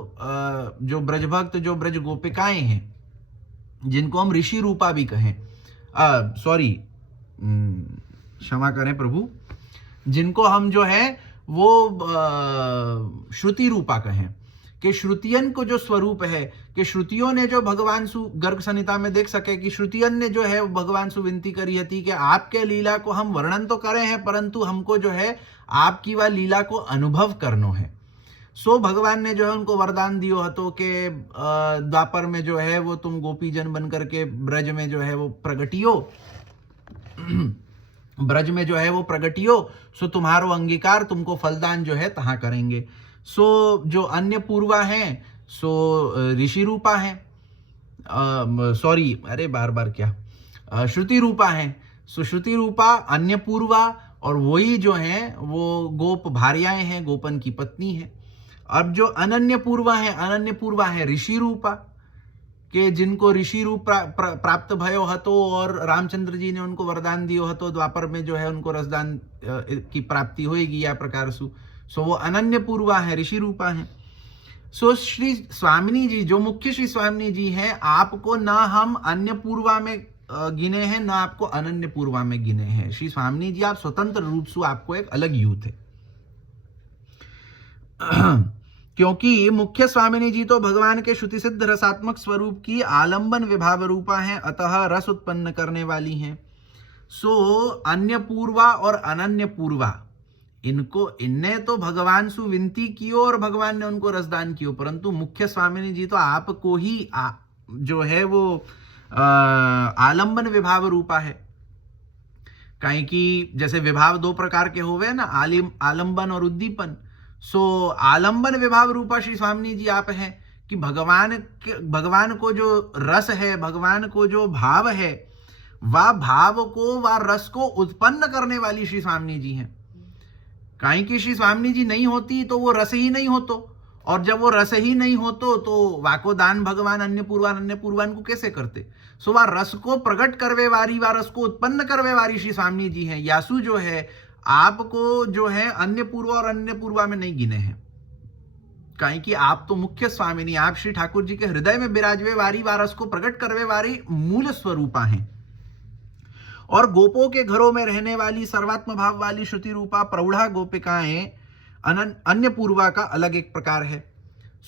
जो ब्रजभक्त जो ब्रज गोपिकाएं हैं, जिनको हम ऋषि रूपा भी कहें, सॉरी क्षमा करें प्रभु, जिनको हम जो है वो श्रुति रूपा कहें, कि श्रुतियन को जो स्वरूप है, कि श्रुतियों ने जो भगवान सु गर्ग संहिता में देख सके कि श्रुतियन ने जो है भगवान सु विनती करी थी कि आपके लीला को हम वर्णन तो करें हैं, परंतु हमको जो है आपकी वह लीला को अनुभव करनो है। सो भगवान ने जो है उनको वरदान दियो हतो कि द्वापर में जो है वो तुम गोपीजन बन करके ब्रज में जो है वो प्रगटियो, ब्रज में जो है वो प्रगटियो, सो तुम्हारो अंगीकार तुमको फलदान जो है तहां करेंगे। सो जो अन्य पूर्वा हैं सो ऋषि रूपा हैं, सॉरी अरे बार बार क्या, श्रुति रूपा हैं। सो श्रुति रूपा अन्य पूर्वा, और वही जो हैं वो गोप भार्याएं हैं, गोपन की पत्नी है। अब जो अनन्य पूर्वा है, अनन्य पूर्वा है ऋषि रूपा, के जिनको ऋषि रूप प्राप्त भयो हतो और रामचंद्र जी ने उनको वरदान दियो हतो, द्वापर में जो है उनको रसदान की प्राप्ति होगी या प्रकार सु। सो वो अनन्य पूर्वा है, ऋषि रूपा है। सो श्री स्वामिनी जी जो मुख्य श्री स्वामिनी जी हैं, आपको ना हम अन्य पूर्वा में गिने हैं, ना आपको अनन्य पूर्वा में गिने हैं। श्री स्वामिनी जी आप स्वतंत्र रूप से आपको एक अलग यूथ है, क्योंकि मुख्य स्वामिनी जी तो भगवान के श्रुति सिद्ध रसात्मक स्वरूप की आलंबन विभाव रूपा हैं, अतः रस उत्पन्न करने वाली हैं। सो अन्य पूर्वा और अनन्य पूर्वा, इनने तो भगवान सु विनती कियो और भगवान ने उनको रसदान कियो, परंतु मुख्य स्वामिनी जी तो आपको ही जो है वो आलंबन विभाव रूपा है। कहीं कि जैसे विभाव दो प्रकार के होवे ना, आलंबन और उद्दीपन। सो आलंबन विभाव रूपा श्री स्वामिनी जी आप हैं कि भगवान को जो रस है, भगवान को जो भाव है, वह भाव को वह रस को उत्पन्न करने वाली श्री स्वामिनी जी हैं। कहीं कि श्री स्वामिनी जी नहीं होती तो वो रस ही नहीं होतो, और जब वो रस ही नहीं होतो तो वाको दान भगवान अन्य पूर्वान को कैसे करते। सो वह रस को प्रकट करवे वाली, वह रस को उत्पन्न करवे वाली श्री स्वामिनी जी हैं। यासु जो है आपको जो है अन्य पूर्वा और अन्य पूर्वा में नहीं गिने हैं, कहीं कि आप तो मुख्य स्वामिनी, आप श्री ठाकुर जी के हृदय में विराजवे वारी, व रस को प्रकट करवे वारी मूल स्वरूपा हैं। और गोपों के घरों में रहने वाली सर्वात्म भाव वाली श्रुति रूपा प्रौढ़ा गोपिकाएं अन्य पूर्वा का अलग एक प्रकार है।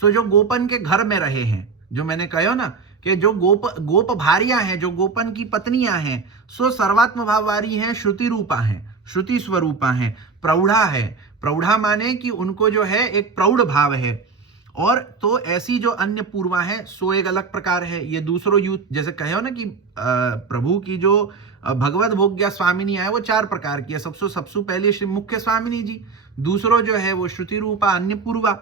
सो जो गोपन के घर में रहे हैं, जो मैंने कहो ना कि जो गोप भार्या हैं, जो गोपन की पत्नियां हैं, सो सर्वात्म भाव वाली हैं, श्रुति रूपा हैं, श्रुति स्वरूपा हैं, प्रौढ़ा है। प्रौढ़ा माने कि उनको जो है एक प्रौढ़ भाव है। और तो ऐसी जो अन्य पूर्वा है सो एक अलग प्रकार है। ये दूसरो यूथ जैसे कहे हो ना कि प्रभु की जो भगवत भोग्या स्वामिनी है वो चार प्रकार की है। सबसे पहले श्री मुख्य स्वामिनी जी, दूसरो जो है वो श्रुति रूपा अन्य पूर्वा,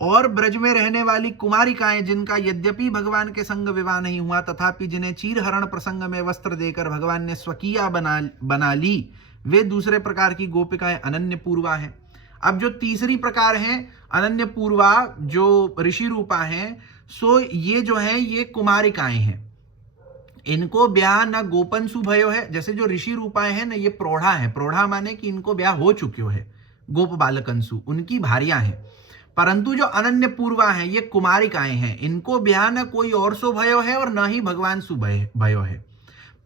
और ब्रज में रहने वाली कुमारिकाएं जिनका यद्यपि भगवान के संग विवाह नहीं हुआ, तथापि जिन्हें चीरहरण प्रसंग में वस्त्र देकर भगवान ने स्वकीया बना ली, वे दूसरे प्रकार की गोपिकाएं अनन्य पूर्वा हैं। अब जो तीसरी प्रकार है अनन्य पूर्वा जो ऋषि रूपा हैं, सो ये जो है ये कुमारिकाएं हैं। इनको ब्याह न गोपन सु भयो है। जैसे जो ऋषि रूपाएं हैं ना ये प्रौढ़ा है, प्रौढ़ा माने कि इनको ब्याह हो चुक्यो है, गोप बालकंसु उनकी भार्या है। परंतु जो अनन्य पूर्वा है ये कुमारिकाएं हैं, इनको ब्याह न कोई और सो भयो है और न ही भगवान सु भयो है।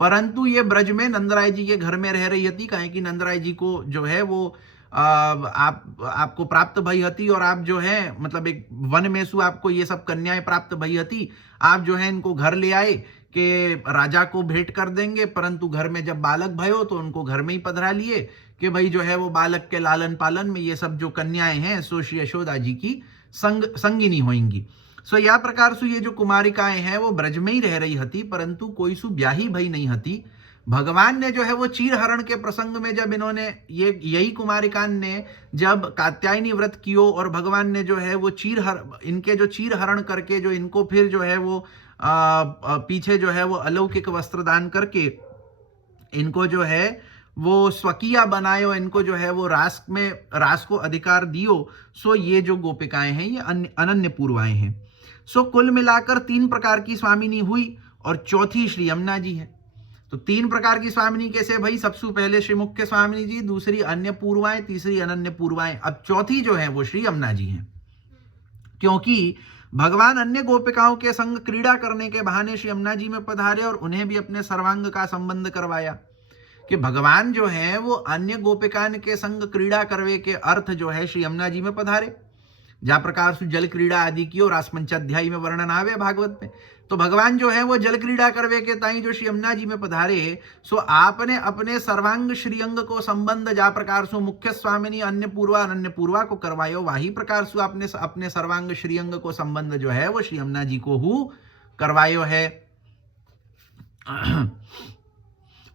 परंतु ये ब्रज में नंदराय जी के घर में रह रही थी, कहें कि नंदराय जी को जो है वो आपको प्राप्त भई हती, और आप जो है मतलब एक वन में सु आपको ये सब कन्याएं प्राप्त भई हती। आप जो है इनको घर ले आए कि राजा को भेंट कर देंगे, परंतु घर में जब बालक भयो तो उनको घर में ही पधरा लिए कि भाई जो है वो बालक के लालन पालन में ये सब जो कन्याएं हैं सो श्री यशोदा जी की संगिनी होंगी। सो यह प्रकार से ये जो कुमारिकाएं हैं वो ब्रज में ही रह रही हती, परंतु कोई सु ब्याही भई नहीं हती। भगवान ने जो है वो चीरहरण के प्रसंग में जब इन्होंने यही कुमारिकान ने जब कात्यायनी व्रत कियो और भगवान ने जो है वो इनके जो चीरहरण करके जो इनको फिर जो है वो पीछे जो है वो अलौकिक वस्त्र दान करके इनको जो है वो स्वकीय बनायो, इनको जो है वो रास को अधिकार दियो। सो ये जो गोपिकाएं हैं ये अनन्य पूर्वाएं हैं। सो कुल मिलाकर 3 प्रकार की स्वामिनी हुई और चौथी श्री यमुना जी है। तो 3 प्रकार की स्वामिनी कैसे भाई? सबसे पहले श्री मुख्य स्वामिनी जी, दूसरी अन्य पूर्वाएं, तीसरी अनन्य पूर्वाएं। अब चौथी जो है वो श्री यमुना जी है, क्योंकि भगवान अन्य गोपिकाओं के संग क्रीड़ा करने के बहाने श्री यमुना जी में पधारे और उन्हें भी अपने सर्वांग का संबंध करवाया। कि भगवान जो है वो अन्य गोपिकान के संग क्रीड़ा करवे के अर्थ जो है श्री यमुना जी में पधारे। जा प्रकार से जल क्रीड़ा आदि की और आसमंचाध्यायी में वर्णन आवे भागवत में। तो भगवान जो है वो जल क्रीड़ा करवे के ताई जो श्री यमुना जी में पधारे, सो आपने अपने सर्वांग श्रीअंग को संबंध जा प्रकार से मुख्य स्वामिनी अन्य पूर्वा को करवायो, वही प्रकार से आपने अपने सर्वांग श्रीअंग को संबंध जो है वो श्री यमुना जी को हु करवायो है।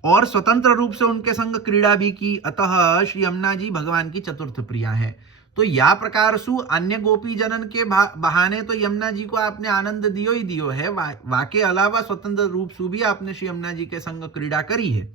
और स्वतंत्र रूप से उनके संग क्रीड़ा भी की। अतः श्री यमुना जी भगवान की चतुर्थ प्रिया है। तो या प्रकार सु अन्य गोपी जनन के बहाने तो यमुना जी को आपने आनंद दियो ही दियो है, वाके अलावा स्वतंत्र रूप से भी आपने श्री यमुना जी के संग क्रीड़ा करी है।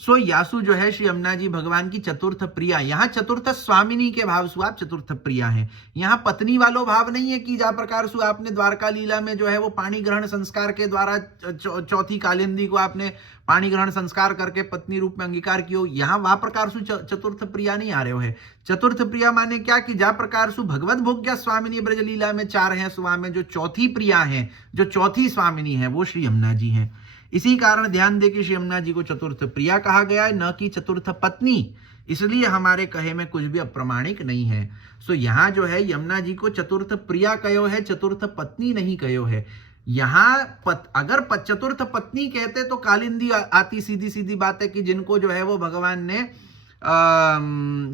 सो यासु जो है श्री यमुना जी भगवान की चतुर्थ प्रिया। यहाँ चतुर्थ स्वामिनी के भाव सु आप चतुर्थ प्रिया हैं। यहाँ पत्नी वालो भाव नहीं है कि जा प्रकार सु आपने द्वारका लीला में जो है वो पाणी ग्रहण संस्कार के द्वारा चौथी कालिंदी को आपने पाणी ग्रहण संस्कार करके पत्नी रूप में अंगीकार कियो। यहाँ वह प्रकार सु चतुर्थ प्रिया नहीं आ रहे हो है। चतुर्थ प्रिया माने क्या कि जा प्रकार सु भगवत भोग्य स्वामिनी ब्रज लीला में 4 हैं, सुवा में जो चौथी प्रिया है, जो चौथी स्वामिनी है वो श्री यमुना जी है। इसी कारण ध्यान दे कि श्री यमुना जी को चतुर्थ प्रिया कहा गया है, न कि चतुर्थ पत्नी। इसलिए हमारे कहे में कुछ भी अप्रमाणिक नहीं है। सो यहाँ जो है यमुना जी को चतुर्थ प्रिया कहो है, चतुर्थ पत्नी नहीं कहो है। यहाँ अगर चतुर्थ पत्नी कहते तो कालिंदी आती, सीधी सीधी बात है कि जिनको जो है वो भगवान ने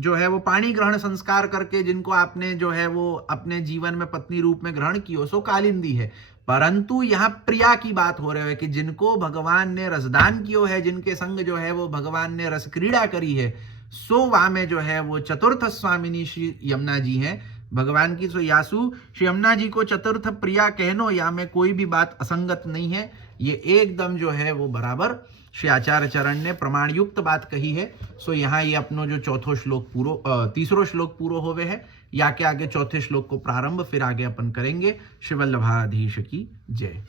जो है वो पाणी ग्रहण संस्कार करके जिनको आपने जो है वो अपने जीवन में पत्नी रूप में ग्रहण किया, सो कालिंदी है। परंतु यहाँ प्रिया की बात हो रही है कि जिनको भगवान ने रसदान किया है, जिनके संग जो है वो भगवान ने रस क्रीड़ा करी है, सो वहां में जो है वो चतुर्थ स्वामिनी श्री यमुना जी हैं भगवान की। सो यासु श्री यमुना जी को चतुर्थ प्रिया कहनो या में कोई भी बात असंगत नहीं है। ये एकदम जो है वो बराबर श्री आचार्य चरण ने प्रमाण युक्त बात कही है। सो यहाँ ये अपनो जो चौथो श्लोक तीसरो श्लोक पूरो होवे है। या के आगे चौथे श्लोक को प्रारंभ फिर आगे अपन करेंगे। श्री वल्लभाधीश की जय।